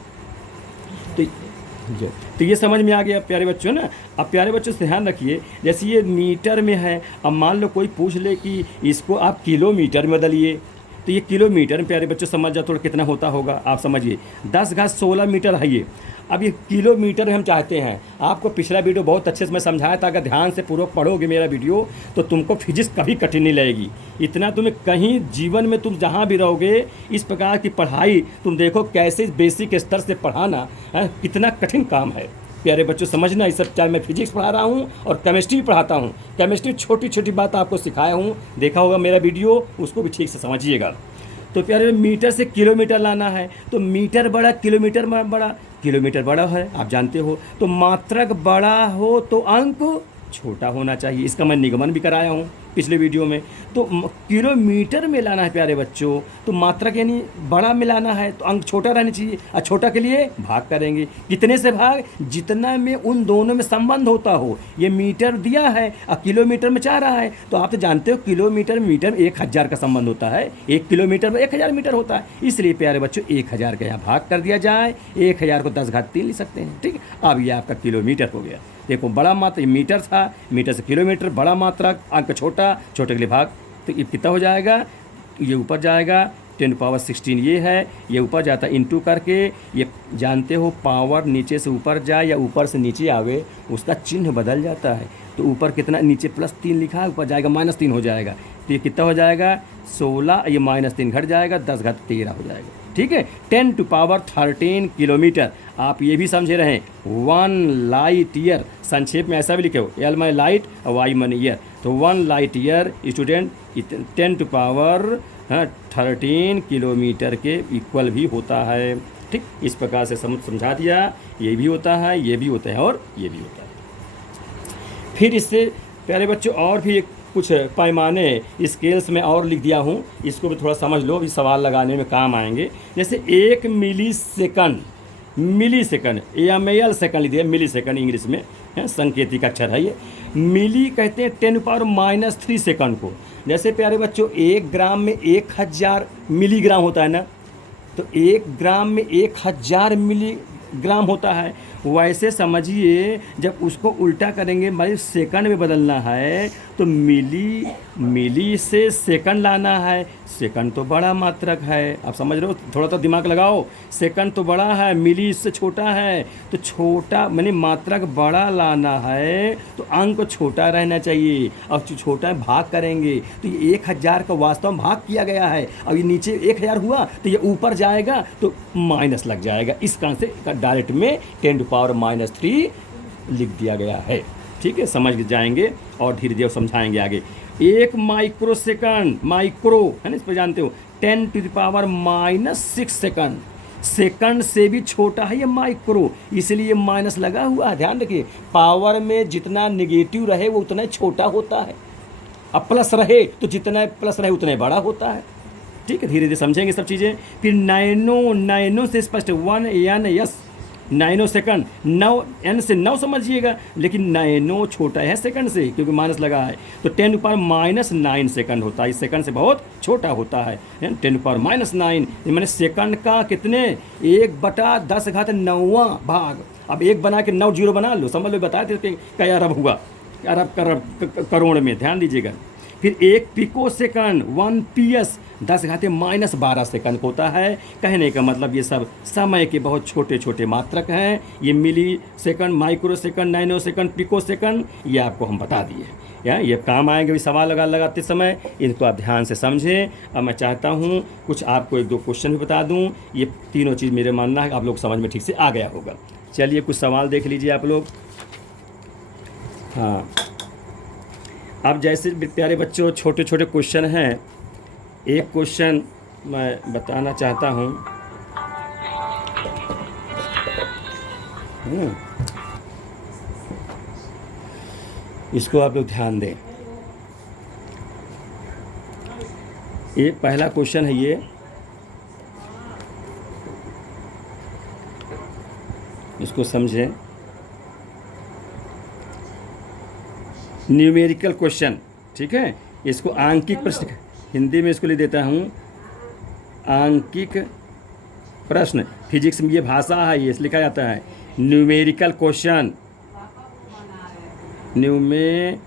तो ये समझ में आ गया प्यारे बच्चों ना। अब प्यारे बच्चों से ध्यान रखिए, जैसे ये मीटर में है, अब मान लो कोई पूछ ले कि इसको आप किलोमीटर में बदलिए, तो ये किलोमीटर में प्यारे बच्चों समझ जाओ थोड़ा कितना होता होगा, आप समझिए 10 घात 16 मीटर है ये। अब ये किलोमीटर में हम चाहते हैं, आपको पिछला वीडियो बहुत अच्छे से मैं समझाया था, अगर ध्यान से पूर्वक पढ़ोगे मेरा वीडियो तो तुमको फिजिक्स कभी कठिन नहीं लगेगी। इतना तुम्हें कहीं जीवन में तुम जहाँ भी रहोगे, इस प्रकार की पढ़ाई तुम देखो कैसे बेसिक स्तर से पढ़ाना है, कितना कठिन काम है प्यारे बच्चों, समझना। इस सब चाहे मैं फिजिक्स पढ़ा रहा हूँ और केमिस्ट्री पढ़ाता हूँ, केमिस्ट्री छोटी छोटी बात आपको सिखाया हूँ, देखा होगा मेरा वीडियो, उसको भी ठीक से समझिएगा। तो प्यारे मीटर से किलोमीटर लाना है, तो मीटर बड़ा किलोमीटर बड़ा, किलोमीटर बड़ा है आप जानते हो, तो मात्रक बड़ा हो तो अंक छोटा होना चाहिए, इसका मैं निगमन भी कराया हूँ पिछले वीडियो में। तो किलोमीटर में लाना है प्यारे बच्चों, तो मात्रक यानी बड़ा में लाना है तो अंक छोटा रहना चाहिए, और छोटा के लिए भाग करेंगे, कितने से भाग, जितना में उन दोनों में संबंध होता हो। ये मीटर दिया है और किलोमीटर में चाह रहा है, तो आप तो जानते हो किलोमीटर मीटर में 1000 का संबंध होता है, 1 किलोमीटर में 1000 मीटर होता है। इसलिए प्यारे बच्चों 1000 का यहाँ भाग कर दिया जाए, 1000 को 10 घात 3 लिख सकते हैं। ठीक है, अब ये आपका किलोमीटर हो गया। देखो बड़ा मात्रा मीटर था, मीटर से किलोमीटर, बड़ा मात्रक, अंक छोटा, छोटे के लिए भाग, तो ये कितना हो जाएगा, ये ऊपर जाएगा 10⁻16 ये है, ये ऊपर जाता है इंटू करके, ये जानते हो पावर नीचे से ऊपर जाए या ऊपर से नीचे आवे उसका चिन्ह बदल जाता है, तो ऊपर कितना, नीचे +3 लिखा है, ऊपर जाएगा -3 हो जाएगा, तो ये कितना हो जाएगा 16, ये -3 घट जाएगा, 10 घात 13 हो जाएगा। ठीक है, 10⁻13 किलोमीटर। आप ये भी समझे रहें 1 लाइट ईयर, संक्षेप में ऐसा भी लिखे हो, L माने लाइट और Y माने ईयर, तो 1 लाइट ईयर स्टूडेंट 10⁻13 किलोमीटर के इक्वल भी होता है। ठीक, इस प्रकार से समझा दिया, ये भी होता है, ये भी होता है और ये भी होता है। फिर इससे प्यारे बच्चों और भी एक कुछ पैमाने स्केल्स में और लिख दिया हूँ, इसको भी थोड़ा समझ लो, अभी सवाल लगाने में काम आएंगे। जैसे 1 मिली सेकंड या मेल सेकंड लिख दिया, मिली सेकंड इंग्लिश में है, संकेतिक अक्षर है ये। मिली कहते हैं 10⁻³ सेकंड को। जैसे प्यारे बच्चों 1 ग्राम में 1000 मिलीग्राम होता है ना, तो 1 ग्राम में 1000 मिलीग्राम होता है। वैसे समझिए जब उसको उल्टा करेंगे, भाई सेकंड में बदलना है तो मिली से सेकंड लाना है। सेकंड तो बड़ा मात्रक है, आप समझ रहे हो, थोड़ा तो दिमाग लगाओ। सेकंड तो बड़ा है, मिली इससे छोटा है, तो छोटा मैंने मात्रक बड़ा लाना है तो अंक छोटा रहना चाहिए। अब छोटा भाग करेंगे तो ये 1000 का वास्तव में भाग किया गया है, अब ये नीचे 1000 हुआ तो ये ऊपर जाएगा तो माइनस लग जाएगा। इस कारण से डायरेक्ट में 10⁻³ लिख दिया गया है। ठीक है, समझ जाएंगे और धीरे धीरे समझाएंगे आगे। 1 माइक्रो सेकंड, माइक्रो है ना, इस पर जानते हो 10⁻⁻6 सेकंड। सेकंड से भी छोटा है ये माइक्रो, इसलिए माइनस लगा हुआ है। ध्यान रखिए, पावर में जितना नेगेटिव रहे वो उतना छोटा होता है, अब प्लस रहे तो जितना प्लस रहे उतना बड़ा होता है। ठीक है, धीरे धीरे समझेंगे सब चीज़ें। फिर नैनो से स्पष्ट 1 नैनो सेकंड, 9 n से 9 समझिएगा, लेकिन नैनो छोटा है सेकंड से क्योंकि माइनस लगा है, तो 10⁻⁹ सेकंड होता है। इस सेकंड से बहुत छोटा होता है 10⁻⁹। मैंने सेकंड का कितने 1/10⁹ भाग। अब 1 बना के 9 जीरो बना लो, समझ लो, बताए थे क्या अरब हुआ, अरब करोड़ में, ध्यान दीजिएगा। फिर 1 पिको सेकंड 1 PS 10⁻⁻12 सेकंड होता है। कहने का मतलब ये सब समय के बहुत छोटे छोटे मात्रक हैं। ये millisecond, microsecond, nanosecond, picosecond, ये आपको हम बता दिए या ये काम आएंगे भी सवाल लगाते समय, इनको आप ध्यान से समझें। अब मैं चाहता हूँ कुछ आपको 1-2 क्वेश्चन भी बता दूँ। ये तीनों चीज़ मेरे मानना है आप लोग समझ में ठीक से आ गया होगा। चलिए कुछ सवाल देख लीजिए आप लोग। हाँ, अब जैसे प्यारे बच्चों छोटे छोटे क्वेश्चन हैं, एक क्वेश्चन मैं बताना चाहता हूँ। इसको आप लोग ध्यान दें। ये पहला क्वेश्चन है, ये इसको समझें। न्यूमेरिकल क्वेश्चन, ठीक है, इसको आंकिक प्रश्न, हिंदी में इसको लिख देता हूँ आंकिक प्रश्न। फिजिक्स में ये भाषा है, ये लिखा जाता है न्यूमेरिकल क्वेश्चन, न्यूमेरिकल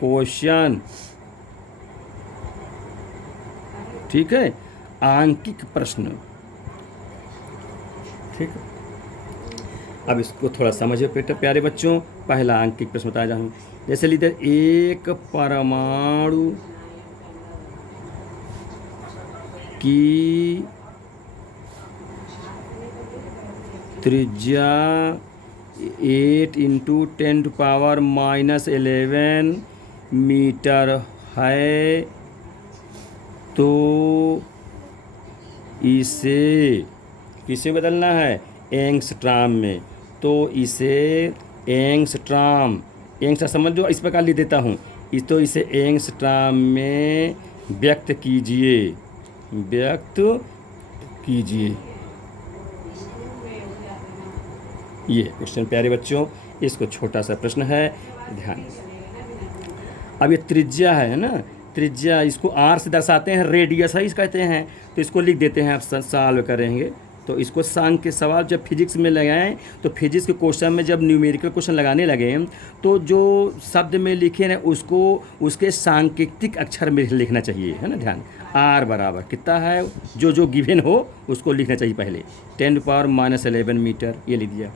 क्वेश्चन, ठीक है, आंकिक प्रश्न। ठीक है, अब इसको थोड़ा समझिए प्यारे बच्चों। पहला आंकिक प्रश्न बताया जाऊँ, जैसे लीजिए एक परमाणु की त्रिज्या 8 × 10⁻⁻11 मीटर है, तो इसे किसे बदलना है, एंगस्ट्रॉम में। तो इसे एंगस्ट्रॉम समझ लो, इस प्रकार लिख देता हूँ, तो इसे एंगस्ट्रॉम में व्यक्त कीजिए। ये क्वेश्चन प्यारे बच्चों, इसको छोटा सा प्रश्न है, ध्यान। अब ये त्रिज्या है ना, त्रिज्या इसको R से दर्शाते हैं, रेडियस है इस कहते हैं, तो इसको लिख देते हैं। आप सॉल्व करेंगे तो इसको सांख्य के सवाल जब फिजिक्स में लगाएं, तो फिजिक्स के क्वेश्चन में जब न्यूमेरिकल क्वेश्चन लगाने लगे तो जो शब्द में लिखे ना उसको उसके सांकेतिक अक्षर में लिखना चाहिए, है ना, ध्यान। R बराबर कितना है, जो गिवन हो उसको लिखना चाहिए पहले, 10⁻⁻11 मीटर, ये लिख दिया।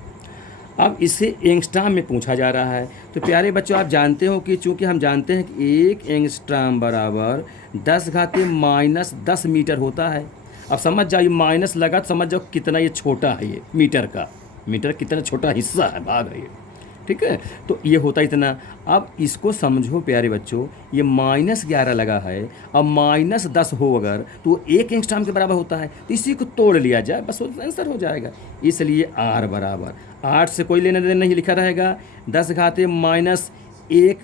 अब इसे एंगस्ट्रॉम में पूछा जा रहा है, तो प्यारे बच्चों आप जानते हो कि चूँकि हम जानते हैं कि 1 एंगस्ट्रॉम बराबर 10⁻−10 मीटर होता है। अब समझ जाओ, ये माइनस लगा तो समझ जाओ कितना ये छोटा है, ये मीटर का, मीटर कितना छोटा हिस्सा है, भाग है ये, ठीक है, तो ये होता इतना। अब इसको समझो प्यारे बच्चों, ये -11 लगा है, अब -10 हो अगर तो 1 एंगस्ट्रॉम के बराबर होता है, तो इसी को तोड़ लिया जाए, बस आंसर हो जाएगा। इसलिए R बराबर 8 से कोई लेना देना नहीं लिखा रहेगा, 10⁻⁻1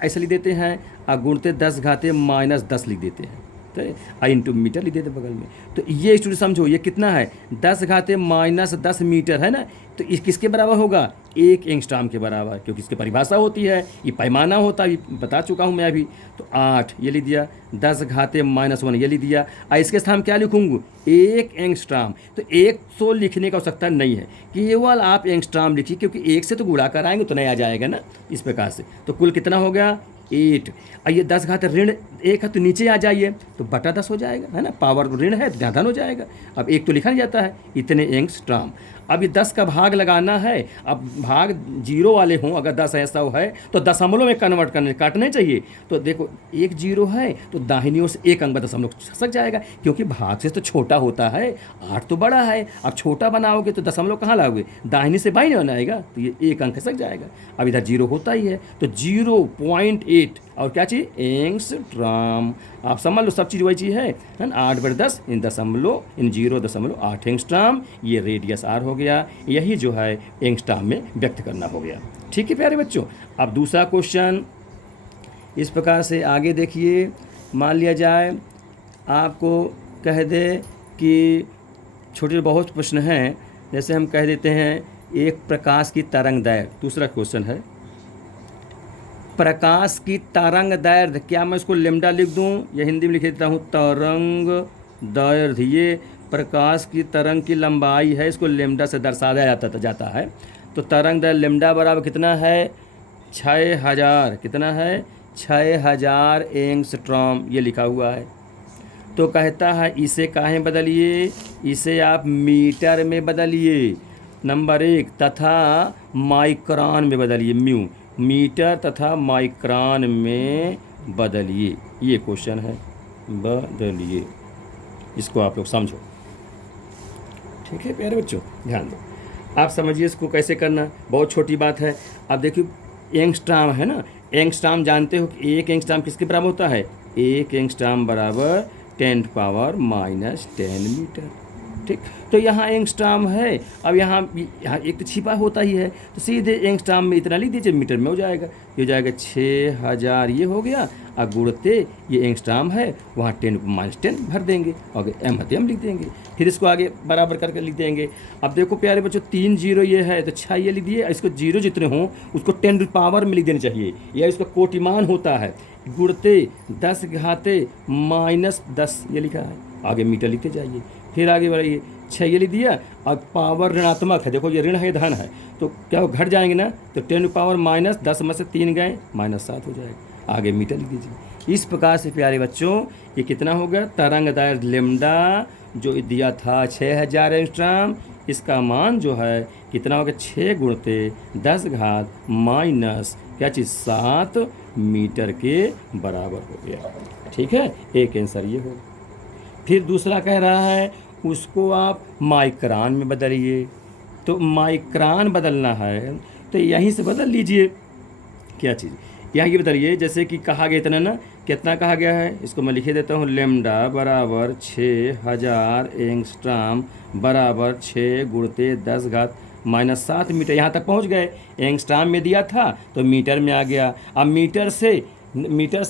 ऐसे लिख देते हैं, और गुणते 10 घाते -10 लिख देते हैं, तो इंटू मीटर लिख देते बगल में। तो ये स्टूडेंट समझो, ये कितना है, 10 घाते -10 मीटर है ना, तो इस किसके बराबर होगा, 1 एंगस्ट्रॉम के बराबर, क्योंकि इसकी परिभाषा होती है, ये पैमाना होता है, ये बता चुका हूँ मैं अभी। तो 8 ये लिख दिया, 10 घाते -1 ये लिख दिया, और इसके स्थान क्या लिखूंगा, 1 एंगस्ट्रॉम। तो 100 लिखने का आवश्यकता नहीं है, केवल आप एंगस्ट्रॉम लिखिए, क्योंकि 1 से तो गुणा कराएंगे तो नहीं आ जाएगा ना, इस प्रकार से। तो कुल कितना हो गया, 8। और ये 10 घात ऋण 1 है, तो नीचे आ जाइए, तो बटा 10 हो जाएगा, है ना, पावर ऋण है तो धन हो जाएगा। अब 1 तो लिखा नहीं जाता है, इतने एंगस्ट्रॉम। अब ये 10 का भाग लगाना है, अब भाग 0 वाले हों, अगर 10 ऐसा है तो दशमलव में कन्वर्ट करने काटने चाहिए। तो देखो 1 0 है, तो दाहिनी ओर से 1 अंक दशमलव खसक जाएगा, क्योंकि भाग से तो छोटा होता है, 8 तो बड़ा है। अब छोटा बनाओगे तो दशमलव कहाँ लाओगे, दाहिनी से बाईं ओर आएगा, तो ये 1 अंक खसक जाएगा। अब इधर 0 होता ही है, तो 0.8 और क्या चाहिए, एंगस्ट्रॉम। आप समझ लो, सब चीज़ वही चीज़ है ना, 8/10 इन दशमलव इन 0.8 एंगस्ट्रॉम, ये रेडियस आर हो गया। यही जो है एंगस्ट्रॉम में व्यक्त करना हो गया। ठीक है प्यारे बच्चों। अब दूसरा क्वेश्चन इस प्रकार से आगे देखिए, मान लिया जाए आपको कह दे कि छोटे बहुत प्रश्न हैं, जैसे हम कह देते हैं एक प्रकाश की तरंग दैर्घ्य, दूसरा क्वेश्चन है प्रकाश की तरंग दैर्घ्य, क्या मैं इसको लेमडा लिख दूं, या हिंदी में लिख देता हूं तरंग दैर्घ्य। ये प्रकाश की तरंग की लंबाई है, इसको लेमडा से दर्शाया जाता है। तो तरंग दैर्घ्य लेमडा बराबर कितना है, 6000, कितना है, 6000 एंगस्ट्रॉम, ये लिखा हुआ है। तो कहता है इसे काहे बदलिए, इसे आप मीटर में बदलिए, नंबर 1, तथा माइक्रोन में बदलिए, म्यू, मीटर तथा माइक्रोन में बदलिए। ये क्वेश्चन है, बदलिए, इसको आप लोग समझो। ठीक है प्यारे बच्चों, ध्यान दो, आप समझिए इसको कैसे करना, बहुत छोटी बात है। अब देखिए एंगस्ट्रॉम है ना, एंगस्ट्रॉम जानते हो कि 1 एंगस्ट्रॉम किसके बराबर होता है, 1 एंगस्ट्रॉम बराबर 10⁻⁻10 मीटर। ठीक, तो यहाँ एंगस्ट्रॉम है, अब यहाँ एक तो छिपा होता ही है, तो सीधे एंगस्ट्रॉम में इतना लिख दीजिए, मीटर में हो जाएगा, ये हो जाएगा 6000, ये हो गया। और गुणते ये एंगस्ट्रॉम है, वहाँ 10⁻10 भर देंगे, और एम हते हम लिख देंगे, फिर इसको आगे बराबर करके लिख देंगे। अब देखो प्यारे बच्चों 3 0 ये है, तो 6 ये लिख दिए, इसको 0 जितने हों उसको 10 पावर में लिख देना चाहिए, या इसका कोटिमान होता है, गुणते 10 घाते -10 ये लिखा है, आगे मीटर लिखते जाइए, फिर आगे बढ़ाइए, 6 ये लिख दिया, और पावर ऋणात्मक है, देखो ये ऋण है, धन है, तो क्या हो, घट जाएंगे ना, तो 10⁻−10 में से 3 गए, -7 हो जाएगा, आगे मीटर लिख दीजिए। इस प्रकार से प्यारे बच्चों ये कितना हो गया, तरंग दैर्घ्य लेमडा जो दिया था 6000 एंगस्ट्रॉम, इसका मान जो है कितना हो गया, 6 गुणते 10 घात माइनस क्या चीज़ 7 मीटर के बराबर हो गया। ठीक है, एक आंसर ये हो। फिर दूसरा कह रहा है उसको आप माइक्रोन में बदलिए, तो माइक्रोन बदलना है तो यहीं से बदल लीजिए, क्या चीज़ यहाँ की बदलिए, जैसे कि कहा गया इतना ना, कितना कहा गया है, इसको मैं लिखे देता हूँ, लेमडा बराबर 6000 एंगस्ट्रॉम बराबर 6 गुणते 10 घात -7 मीटर। यहाँ तक पहुँच गए, एंगस्ट्रॉम में दिया था तो मीटर में आ गया। अब मीटर से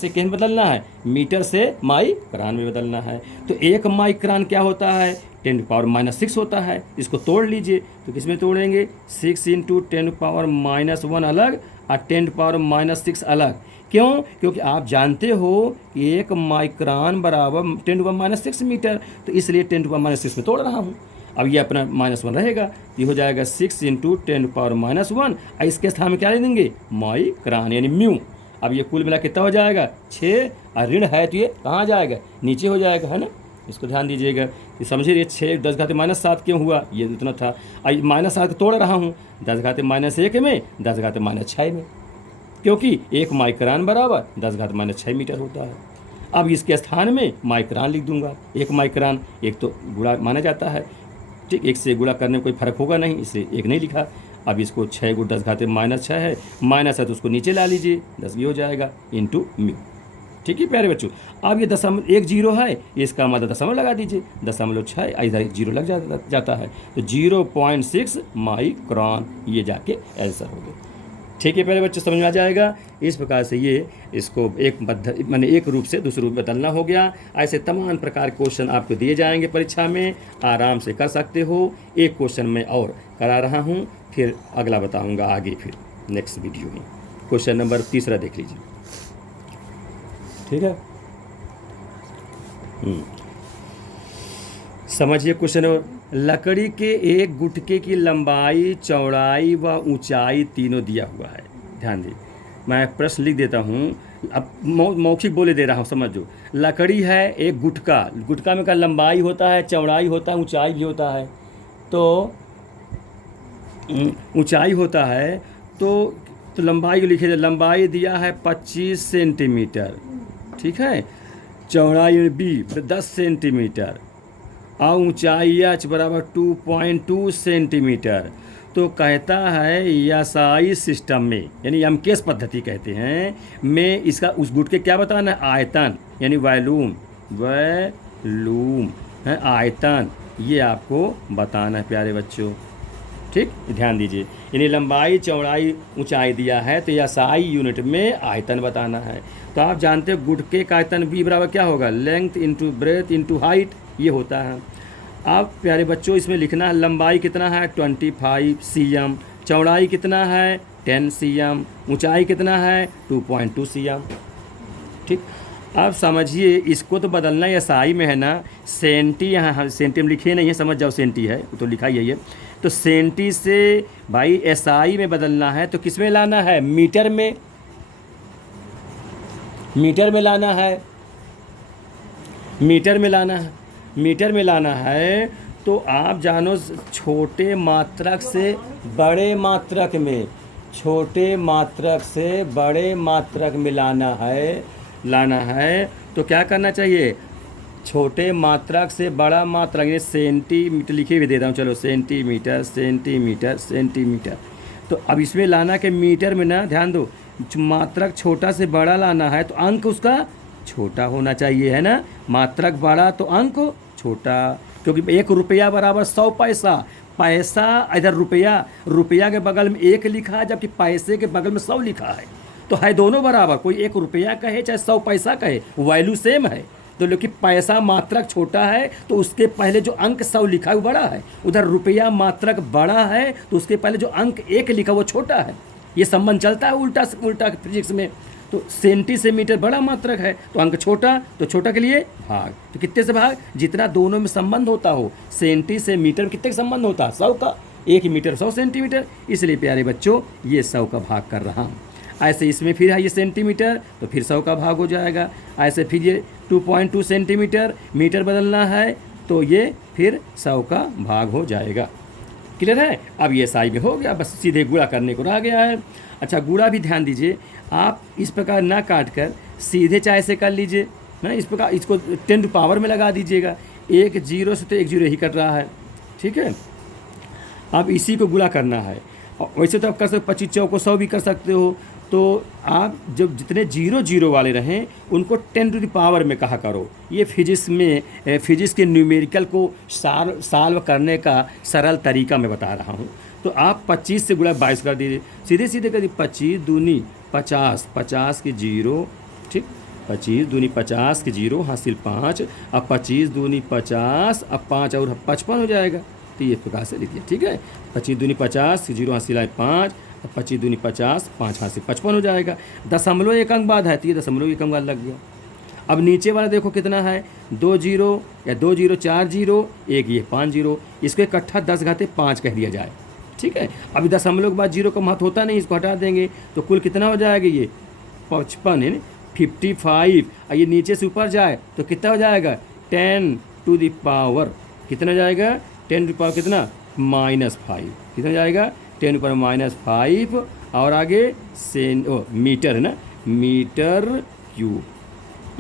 किस बदलना है, मीटर से माइक्रोन में बदलना है। तो 1 माइक्रोन क्या होता है, 10⁻⁻6 होता है। इसको तोड़ लीजिए, तो किस में तोड़ेंगे, 6 × 10⁻⁻1 अलग और 10⁻⁻6 अलग। क्यों, क्योंकि आप जानते हो कि 1 माइक्रोन बराबर 10⁻⁻6 मीटर, तो इसलिए 10⁻⁻6 में तोड़ रहा हूँ। अब ये अपना -1 रहेगा, ये हो जाएगा 6 × 10⁻⁻1, इसके स्थान में क्या ले देंगे, माइक्रोन यानी म्यू। अब ये कुल मिला कितना हो जाएगा, 6, और ऋण है तो ये कहाँ जाएगा, नीचे हो जाएगा, है ना। इसको ध्यान दीजिएगा, ये समझिए, ये 6 10 घाते -7 क्यों हुआ, ये इतना था, -7 को तोड़ रहा हूँ 10 घाते -1 में, 10 घाते -6 में, क्योंकि 1 माइक्रोन बराबर 10 घाते -6 मीटर होता है। अब इसके स्थान में माइक्रोन लिख दूंगा, 1 माइक्रोन, एक तो गुणा माना जाता है, ठीक, 1 से गुणा करने में कोई फर्क होगा नहीं, इससे 1 नहीं लिखा। अब इसको 6 × 10 घाते -6 है, माइनस है तो उसको नीचे ला लीजिए, 10 ये हो जाएगा इंटू म्यू। ठीक है प्यारे बच्चों, अब ये 1 0 है, इसका मतलब दशमलव लगा दीजिए, 0.6 इधर 0 लग जाता है, तो 0.6 माइक्रोन ये जाके आंसर हो गया। ठीक है प्यारे बच्चों, समझ में आ जाएगा। इस प्रकार से ये इसको एक माने एक रूप से दूसरे रूप में बदलना हो गया। ऐसे तमाम प्रकार के क्वेश्चन आपको दिए जाएंगे परीक्षा में, आराम से कर सकते हो। एक क्वेश्चन मैं और करा रहा हूँ, फिर अगला बताऊँगा आगे फिर नेक्स्ट वीडियो में। क्वेश्चन नंबर 3 देख लीजिए, ठीक है। समझिए क्वेश्चन। लकड़ी के एक गुटके की लंबाई, चौड़ाई व ऊंचाई तीनों दिया हुआ है। ध्यान दे, मैं प्रश्न लिख देता हूँ, अब मौखिक बोले दे रहा हूँ, समझो। लकड़ी है एक गुटका, गुटका में का लंबाई होता है, चौड़ाई होता है, ऊंचाई भी होता है। तो ऊंचाई होता है तो लंबाई को लिखिए। लंबाई दिया है 25 सेंटीमीटर, ठीक है। चौड़ाई बी 10 सेंटीमीटर और ऊंचाई h बराबर 2.2 सेंटीमीटर। तो कहता है यासाई सिस्टम में, यानी यमकेश पद्धति कहते हैं में, इसका उस गुटके क्या बताना है? आयतन, यानी वॉल्यूम है, आयतन, ये आपको बताना है प्यारे बच्चों, ठीक। ध्यान दीजिए, यानी लंबाई, चौड़ाई, ऊंचाई दिया है तो यासाई यूनिट में आयतन बताना है। तो आप जानते हो गुटके का आयतन बी बराबर क्या होगा? Length into breadth into height, ये होता है। अब प्यारे बच्चों इसमें लिखना है लंबाई कितना है 25 cm, चौड़ाई कितना है 10 cm, ऊंचाई कितना है 2.2 cm, ठीक। अब समझिए इसको तो बदलना एसआई में है ना, सेंटी, यहाँ सेंटी में लिखे नहीं है, समझ जाओ सेंटी है तो लिखा ही है ये। तो सेंटी से भाई एसआई में बदलना है तो किस में लाना है? मीटर में, मीटर में लाना है, मीटर में लाना है, मीटर में लाना है। तो आप जानो छोटे मात्रक से बड़े मात्रक में, छोटे मात्रक से बड़े मात्रक में लाना है तो क्या करना चाहिए? छोटे मात्रक से बड़ा मात्रक, ये सेंटीमीटर लिखे हुए दे रहा हूँ, चलो सेंटीमीटर सेंटीमीटर सेंटीमीटर। तो अब इसमें लाना के मीटर में ना, ध्यान दो, मात्रक छोटा से बड़ा लाना है तो अंक उसका छोटा होना चाहिए, है ना। मात्रक बड़ा तो अंक छोटा, क्योंकि 1 रुपया बराबर 100 पैसा। पैसा इधर रुपया, रुपया के बगल में 1 लिखा है जबकि पैसे के बगल में 100 लिखा है, तो है दोनों बराबर। कोई 1 रुपया कहे चाहे 100 पैसा कहे, वैल्यू सेम है। तो लेकिन पैसा मात्रक छोटा है तो उसके पहले जो अंक 100 लिखा है वो बड़ा है, उधर रुपया मात्रक बड़ा है तो उसके पहले जो अंक 1 लिखा वो छोटा है। ये संबंध चलता है उल्टा उल्टा फिजिक्स में। तो सेंटी से मीटर बड़ा मात्रक है तो अंक छोटा, तो छोटा के लिए भाग, तो कितने से भाग? जितना दोनों में संबंध होता हो। सेंटी से मीटर में कितने का संबंध होता है? 100 का। 1 मीटर 100 सेंटीमीटर, इसलिए प्यारे बच्चों ये 100 का भाग कर रहा हूँ। ऐसे इसमें फिर है ये सेंटीमीटर तो फिर 100 का भाग हो जाएगा। ऐसे फिर ये 2.2 सेंटीमीटर, मीटर बदलना है तो ये फिर 100 का भाग हो जाएगा। क्लियर है? अब ये साई में हो गया, बस सीधे गुणा करने को रह गया है। अच्छा, गुणा भी ध्यान दीजिए, आप इस प्रकार ना काट कर सीधे चाहे से कर लीजिए ना, इस प्रकार इसको 10 पावर में लगा दीजिएगा। 1 0 से तो 1 0 ही कट रहा है, ठीक है। अब इसी को गुणा करना है, और वैसे तो आप कर सकते 25 चौको 100 भी कर सकते हो। तो आप जब जितने 0 0 वाले रहें उनको 10 टू द पावर में कहा करो। ये फिजिक्स में, फिजिक्स के न्यूमेरिकल को सॉल्व करने का सरल तरीका मैं बता रहा हूँ। तो आप 25 से गुणा 22 कर दीजिए, सीधे सीधे कर दीजिए। 25 दूनी 50, 50 के 0, ठीक। 25 दूनी 50 के 0 हासिल 5, अब 25 दूनी 50, अब 5 और 55 हो जाएगा। तो ये प्रकार से लिखिए, ठीक है। 25 दूनी 50 के 0 हासिल आए 5, 25 दूनी 50, 5 हाथ से 55 हो जाएगा। दशमलव एक अंक बाद है तो ये दशमलव एक अंक बाद लग गया। अब नीचे वाला देखो कितना है, 2 0 या 2 0 4 0, एक ये 5 0, इसको इकट्ठा 10 घाते 5 कह दिया जाए, ठीक है। अभी दशमलव के बाद 0 का महत्व होता नहीं, इसको हटा देंगे तो कुल कितना हो जाएगा? ये 55 है, 55। और ये नीचे से ऊपर जाए तो कितना हो जाएगा? 10 टू द पावर कितना जाएगा? 10 टू द पावर कितना? -5। कितना जाएगा? 10 पर -5 और आगे मीटर है ना, मीटर क्यूब।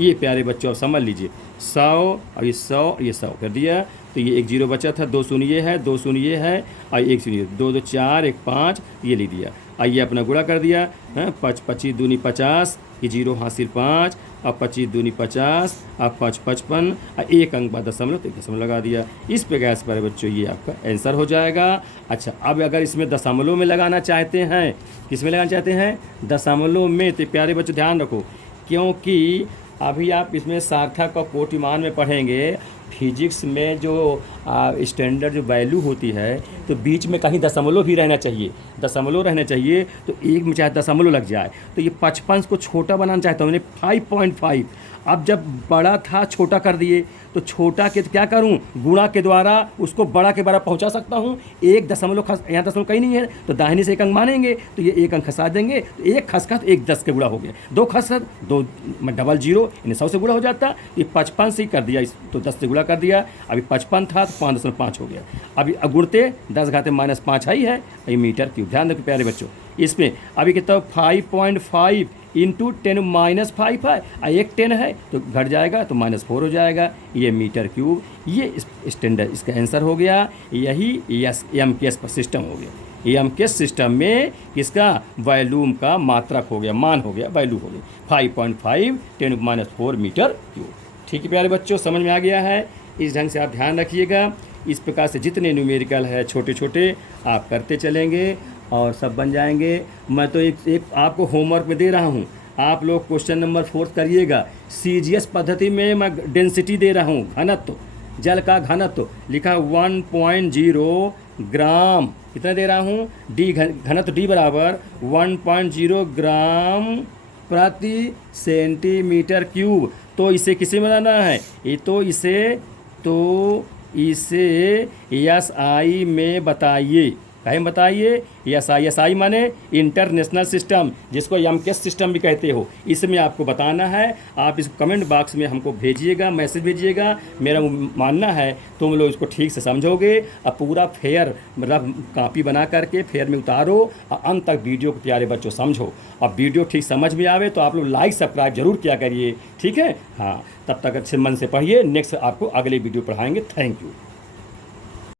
ये प्यारे बच्चों आप समझ लीजिए, 100 और ये 100 ये 100 कर दिया, तो ये एक जीरो बचा था, 2 शून्य ये है, 2 शून्य ये है और 1 शून्य, 2 2 4 1 5 ये ले दिया। आइए अपना गुणा कर दिया है, 25 दूनी 50, ये जीरो हासिल 5 और 25 दूनी 50 और 5 55 और एक अंक बाद दशमलव, तो एक दशमलव लगा दिया। इस पे गैस पर बच्चों ये आपका आंसर हो जाएगा। अच्छा, अब अगर इसमें दशमलव में लगाना चाहते हैं, किस में लगाना चाहते हैं? दशमलव में। तो प्यारे बच्चों ध्यान रखो, क्योंकि अभी आप इसमें सार्थक और कोटिमान में पढ़ेंगे। फिजिक्स में जो स्टैंडर्ड जो वैल्यू होती है, तो बीच में कहीं दशमलव भी रहना चाहिए, दशमलव रहना चाहिए। तो एक में चाहे दशमलव लग जाए। तो ये 55 को छोटा बनाना चाहता हूँ मैंने 5.5। अब जब बड़ा था छोटा कर दिए, तो छोटा के क्या करूं? गुणा के द्वारा उसको बड़ा के बराबर पहुंचा सकता हूं। एक दशमलव खस, यहाँ दशमलव कहीं नहीं है, तो दाहिने से एक अंक मानेंगे, तो ये एक अंक खसा देंगे, तो एक खसखस एक 10 के गुणा हो गया, 2 खसखस 2 डबल जीरो, इन्हें 100 से गुणा हो जाता। ये 55 से ही कर दिया, तो 10 से गुणा कर दिया। अभी 55 था तो 5.5 हो गया। अभी गुणते 10 घाते -5 ही है, ये मीटर क्यूब। ध्यान रखिए प्यारे बच्चों, इसमें अभी कितना 5.5 इंटू 10 - 5 है, एक 10 है तो घट जाएगा, तो -4 हो जाएगा। ये मीटर क्यूब, ये स्टैंडर्ड इसका आंसर हो गया। यही MKS पर सिस्टम हो गया। MKS सिस्टम में इसका वॉल्यूम का मात्रक हो गया, मान हो गया, वैल्यू हो गया 5.5 10 - 4 मीटर क्यूब। ठीक है प्यारे बच्चों, समझ में आ गया है। इस ढंग से आप ध्यान रखिएगा। इस प्रकार से जितने न्यूमेरिकल है छोटे छोटे आप करते चलेंगे और सब बन जाएंगे। मैं तो एक आपको होमवर्क में दे रहा हूँ, आप लोग क्वेश्चन नंबर 4 करिएगा। CGS पद्धति में मैं डेंसिटी दे रहा हूँ, घनत्व, जल का घनत्व लिखा 1.0 ग्राम, कितना दे रहा हूँ? डी घनत्व D बराबर 1.0 ग्राम प्रति सेंटीमीटर क्यूब। तो इसे किसे बनाना है? ये तो इसे SI में बताइए। कहीं बताइए, SI माने इंटरनेशनल सिस्टम, जिसको MKS सिस्टम भी कहते हो। इसमें आपको बताना है। आप इस कमेंट बॉक्स में हमको भेजिएगा, मैसेज भेजिएगा। मेरा मानना है तुम लोग इसको ठीक से समझोगे और पूरा फेयर मतलब कॉपी बना करके फेयर में उतारो और अंत तक वीडियो को प्यारे बच्चों समझो। अब वीडियो ठीक समझ में आवे तो आप लोग लाइक सब्सक्राइब जरूर किया करिए, ठीक है? हाँ, तब तक अच्छे मन से पढ़िए। नेक्स्ट आपको अगले वीडियो पढ़ाएंगे। Thank you.